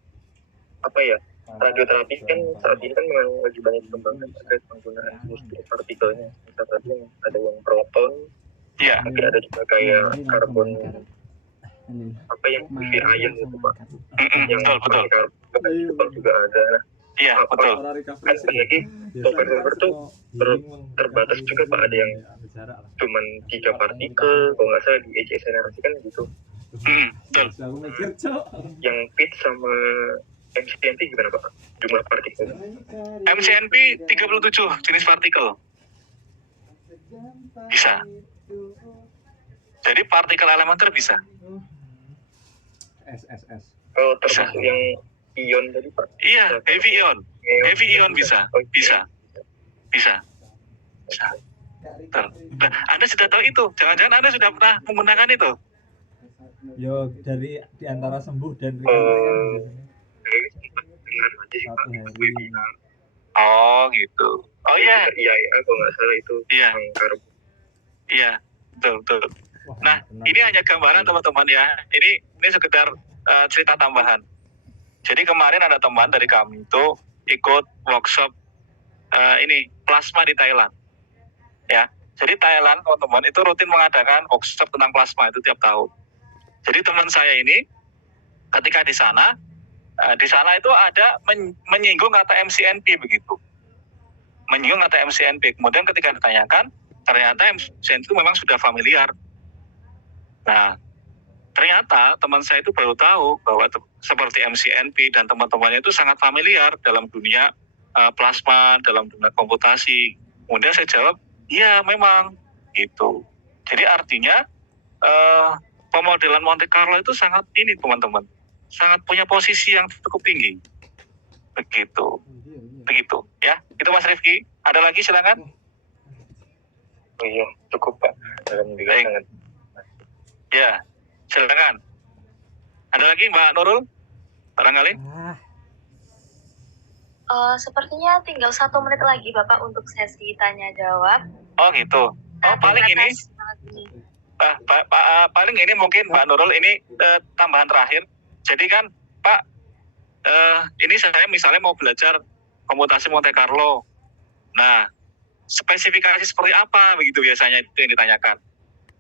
apa ya radioterapi kan saat ini kan memang lagi banyak dikembangkan terkait penggunaan jenis partikelnya. Misal tadi ada yang proton, tapi ada juga kayak karbon apa yang UV ion gitu Pak. Yang betul. Karbon juga ada. Iya betul. Kan lagi software tuh terbatas juga Pak, ada yang cuman 3 partikel, kalau nggak salah di HC generasi kan gitu. Betul. Yang PIT sama MCNP gimana Pak? Jumlah partikel? MCNP 37 jenis partikel. Bisa. Jadi partikel elementer bisa. SSS. Kalau termasuk yang ion tadi Pak? Iya, heavy ion bisa. Nah, Anda sudah tahu itu? Jangan-jangan Anda sudah pernah menggunakan itu? Yo dari diantara sembuh dan satu hari. Oh gitu. Oh iya. Iya, kalau nggak salah itu. Iya. Karbon. Iya, betul. Nah, ini hanya gambaran teman-teman ya. Ini sekedar cerita tambahan. Jadi kemarin ada teman dari kami itu ikut workshop ini plasma di Thailand. Ya. Jadi Thailand teman-teman itu rutin mengadakan workshop tentang plasma itu tiap tahun. Jadi teman saya ini ketika di sana itu ada menyinggung kata MCNP begitu. Menyinggung kata MCNP. Kemudian ketika ditanyakan, ternyata MCNP itu memang sudah familiar. Nah, ternyata teman saya itu baru tahu bahwa seperti MCNP dan teman-temannya itu sangat familiar dalam dunia plasma, dalam dunia komputasi. Kemudian saya jawab, iya memang gitu. Jadi artinya pemodelan Monte Carlo itu sangat ini teman-teman, sangat punya posisi yang cukup tinggi. Begitu ya. Itu Mas Rifki. Ada lagi silakan. Oh iya, cukup Pak. Alhamdulillah sangat. Ya, silakan. Ada lagi Mbak Nurul? Barangkali? Sepertinya tinggal 1 menit lagi Bapak untuk sesi tanya jawab. Oh gitu. Oh paling ini. Paling ini mungkin Mbak Nurul ini tambahan terakhir. Jadi kan Pak, ini saya misalnya mau belajar komputasi Monte Carlo. Nah, spesifikasi seperti apa begitu biasanya itu yang ditanyakan.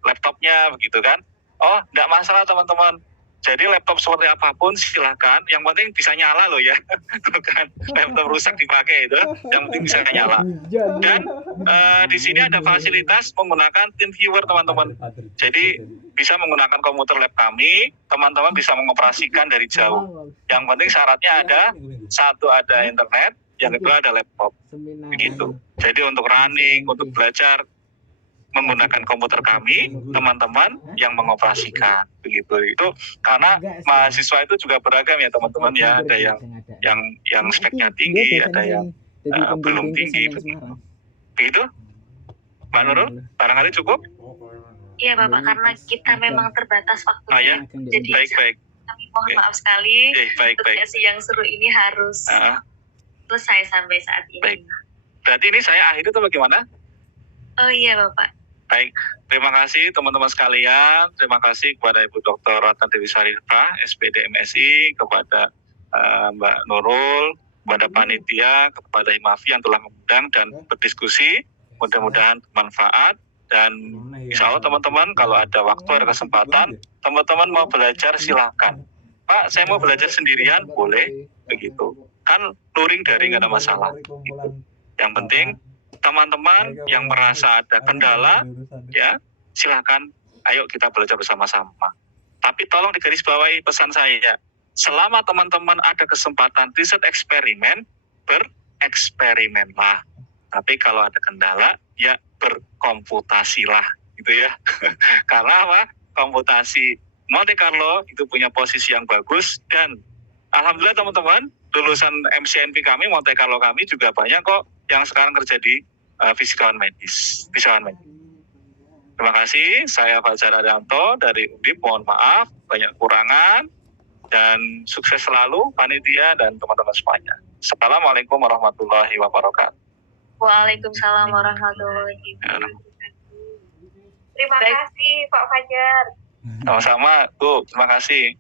Laptopnya begitu kan? Oh, enggak masalah teman-teman. Jadi laptop seperti apapun silahkan, yang penting bisa nyala loh ya. Bukan laptop rusak dipakai itu, yang penting bisa nyala. Dan di sini ada fasilitas menggunakan TeamViewer teman-teman. Jadi bisa menggunakan komputer lab kami, teman-teman bisa mengoperasikan dari jauh. Yang penting syaratnya ada, satu ada internet, yang kedua ada laptop. Begitu. Jadi untuk running, untuk belajar, menggunakan komputer kami, teman-teman yang mengoperasikan begitu. Itu karena mahasiswa itu juga beragam ya teman-teman ya, ada yang speknya tinggi, ada yang belum tinggi begitu. Begitu, Mbak Nurul, barangkali cukup. Iya Bapak, karena kita memang terbatas waktunya. Ya, Jadi baik. kami mohon maaf sekali. Baik. Sesi yang seru ini harus selesai sampai saat ini. Baik. Berarti ini saya akhiri atau bagaimana? Oh iya Bapak. Baik, terima kasih teman-teman sekalian. Terima kasih kepada Ibu Dr. Ratna Dewi Sarifah, SPD MSI, kepada Mbak Nurul, kepada panitia, kepada Himafi yang telah mengundang dan berdiskusi. Mudah-mudahan bermanfaat. Dan insya Allah teman-teman kalau ada waktu, ada kesempatan, teman-teman mau belajar silahkan. Pak, saya mau belajar sendirian, boleh, begitu. Kan luring daring, nggak ada masalah. Gitu. Yang penting teman-teman yang merasa ada kendala, ya silakan, ayo kita belajar bersama-sama. Tapi tolong digarisbawahi pesan saya, selama teman-teman ada kesempatan riset eksperimen, bereksperimenlah. Tapi kalau ada kendala, ya berkomputasilah, gitu ya. Karena apa? Komputasi Monte Carlo itu punya posisi yang bagus, dan alhamdulillah teman-teman, lulusan MCNP kami, Monte Carlo kami juga banyak kok yang sekarang kerja di fisikawan medis. Terima kasih, saya Fajar Arianto dari Undip, mohon maaf, banyak kekurangan, dan sukses selalu panitia dan teman-teman semuanya. Assalamualaikum warahmatullahi wabarakatuh. Waalaikumsalam warahmatullahi wabarakatuh. Terima kasih Pak Fajar. Sama-sama, Bu, terima kasih.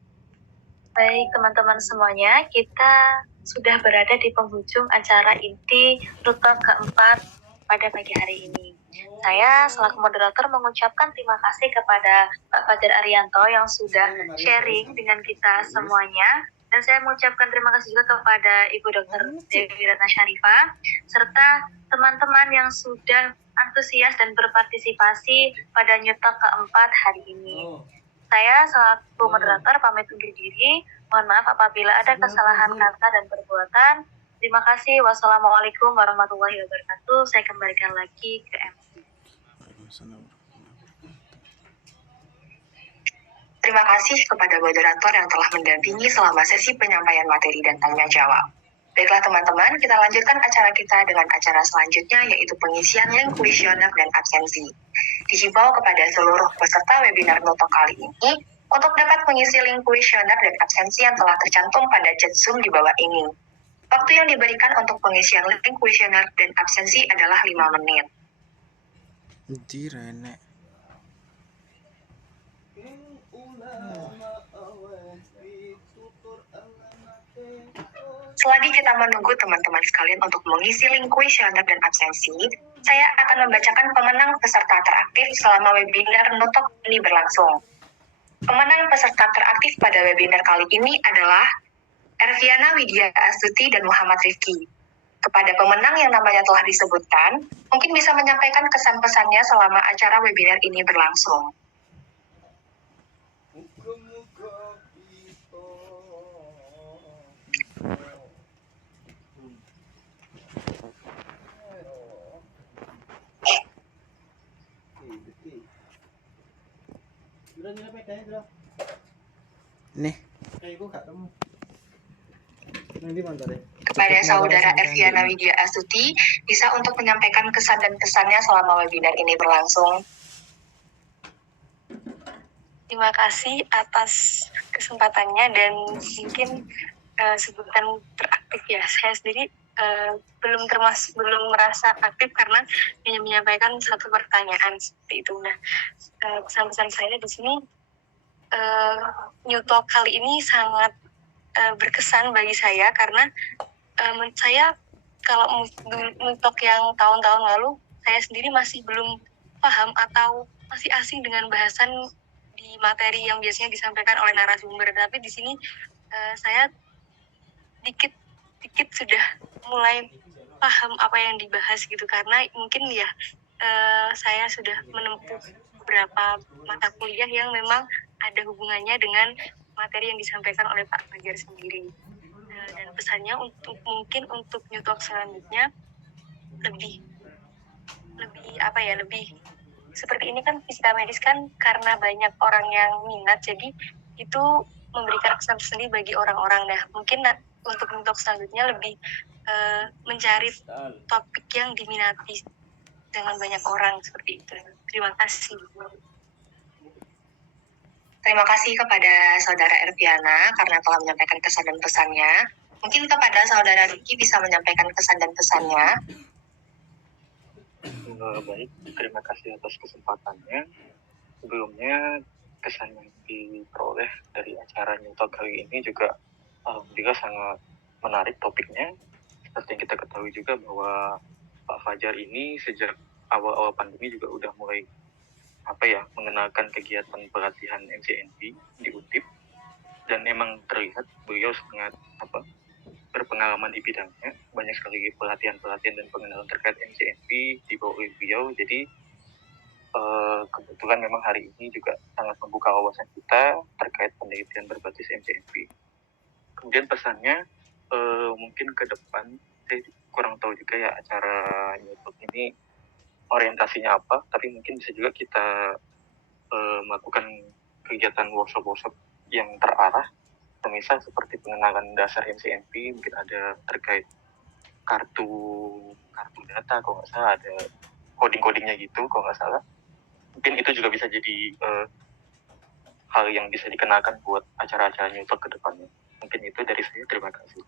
Baik teman-teman semuanya, kita sudah berada di penghujung acara inti rute keempat pada pagi hari ini. Saya selaku moderator mengucapkan terima kasih kepada Pak Fajar Arianto yang sudah sharing dengan kita semuanya. Dan saya mengucapkan terima kasih juga kepada Ibu Dr. Dewi Ratna Sarifah, serta teman-teman yang sudah antusias dan berpartisipasi pada nyutok keempat hari ini. Saya selaku moderator pamit undur diri. Mohon maaf apabila ada kesalahan kata dan perbuatan. Terima kasih. Wassalamualaikum warahmatullahi wabarakatuh. Saya kembalikan lagi ke MC. Terima kasih kepada moderator yang telah mendampingi selama sesi penyampaian materi dan tanya jawab. Baiklah teman-teman, kita lanjutkan acara kita dengan acara selanjutnya, yaitu pengisian link kuesioner dan absensi. Dihimbau kepada seluruh peserta webinar Noto kali ini untuk dapat mengisi link kuesioner dan absensi yang telah tercantum pada chat Zoom di bawah ini. Waktu yang diberikan untuk pengisian link kuesioner dan absensi adalah 5 menit. Anjir, enek. Selagi kita menunggu teman-teman sekalian untuk mengisi link kuesioner dan absensi, saya akan membacakan pemenang peserta teraktif selama webinar Notok ini berlangsung. Pemenang peserta teraktif pada webinar kali ini adalah Erviana Widya Astuti dan Muhammad Rifki. Kepada pemenang yang namanya telah disebutkan, mungkin bisa menyampaikan kesan-pesannya selama acara webinar ini berlangsung. Nih. Kepada saudara Erviana Widya Astuti, bisa untuk menyampaikan kesan dan pesannya selama webinar ini berlangsung. Terima kasih atas kesempatannya dan mungkin sebutan teraktif ya. Saya sendiri belum merasa aktif karena hanya menyampaikan satu pertanyaan seperti itu. Nah, pesan-pesan saya di sini Nyutok kali ini sangat berkesan bagi saya karena saya kalau Nyutok yang tahun-tahun lalu saya sendiri masih belum paham atau masih asing dengan bahasan di materi yang biasanya disampaikan oleh narasumber. Tapi di sini saya dikit sudah mulai paham apa yang dibahas gitu, karena mungkin ya saya sudah menempuh beberapa mata kuliah yang memang ada hubungannya dengan materi yang disampaikan oleh Pak Fajar sendiri. Dan pesannya mungkin untuk New Talk selanjutnya lebih seperti ini kan, fisika medis kan karena banyak orang yang minat, jadi itu memberikan kesan sendiri bagi orang-orang. Nah, mungkin untuk New Talk selanjutnya lebih mencari topik yang diminati dengan banyak orang seperti itu. Terima kasih. Terima kasih kepada Saudara Erviana karena telah menyampaikan kesan dan pesannya. Mungkin kepada Saudara Riki bisa menyampaikan kesan dan pesannya. Baik, terima kasih atas kesempatannya. Sebelumnya, kesan yang diperoleh dari acara New Talk kali ini juga alhamdulillah sangat menarik topiknya. Seperti yang kita ketahui juga bahwa Pak Fajar ini sejak awal-awal pandemi juga udah mulai mengenalkan kegiatan pelatihan MCNP di UTIP, dan emang terlihat beliau sangat berpengalaman di bidangnya. Banyak sekali pelatihan-pelatihan dan pengenalan terkait MCNP dibawa oleh beliau. Jadi kebetulan memang hari ini juga sangat membuka wawasan kita terkait penelitian berbasis MCNP. Kemudian pesannya mungkin ke depan saya kurang tahu juga ya acara YouTube ini orientasinya apa, tapi mungkin bisa juga kita melakukan kegiatan workshop yang terarah, misal seperti pengenalan dasar MCNP, mungkin ada terkait kartu data kalau nggak salah, ada coding-codingnya gitu kalau nggak salah. Mungkin itu juga bisa jadi hal yang bisa dikenakan buat acara-acara New Talk ke depannya. Mungkin itu dari saya, terima kasih.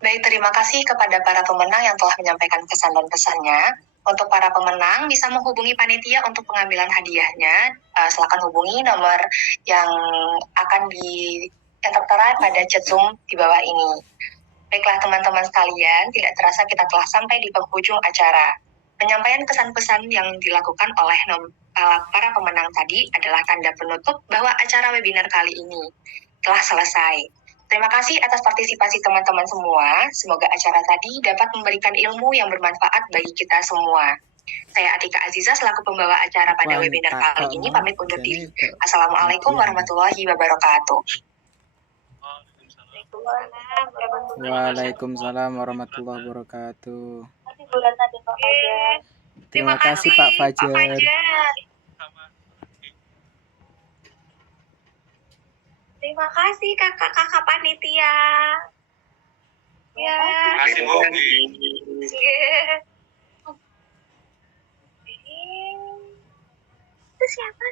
Baik, terima kasih kepada para pemenang yang telah menyampaikan kesan dan pesannya. Untuk para pemenang bisa menghubungi panitia untuk pengambilan hadiahnya. Silakan hubungi nomor yang yang tertera pada chat Zoom di bawah ini. Baiklah teman-teman sekalian, tidak terasa kita telah sampai di penghujung acara. Penyampaian kesan pesan yang dilakukan oleh para pemenang tadi adalah tanda penutup bahwa acara webinar kali ini telah selesai. Terima kasih atas partisipasi teman-teman semua. Semoga acara tadi dapat memberikan ilmu yang bermanfaat bagi kita semua. Saya Atika Aziza selaku pembawa acara pada webinar kali ini pamit undur diri. Assalamualaikum warahmatullahi wabarakatuh. Waalaikumsalam warahmatullahi wabarakatuh. Terima kasih Pak Fajar. Terima kasih kakak panitia. Ya. Terima kasih. Itu siapa?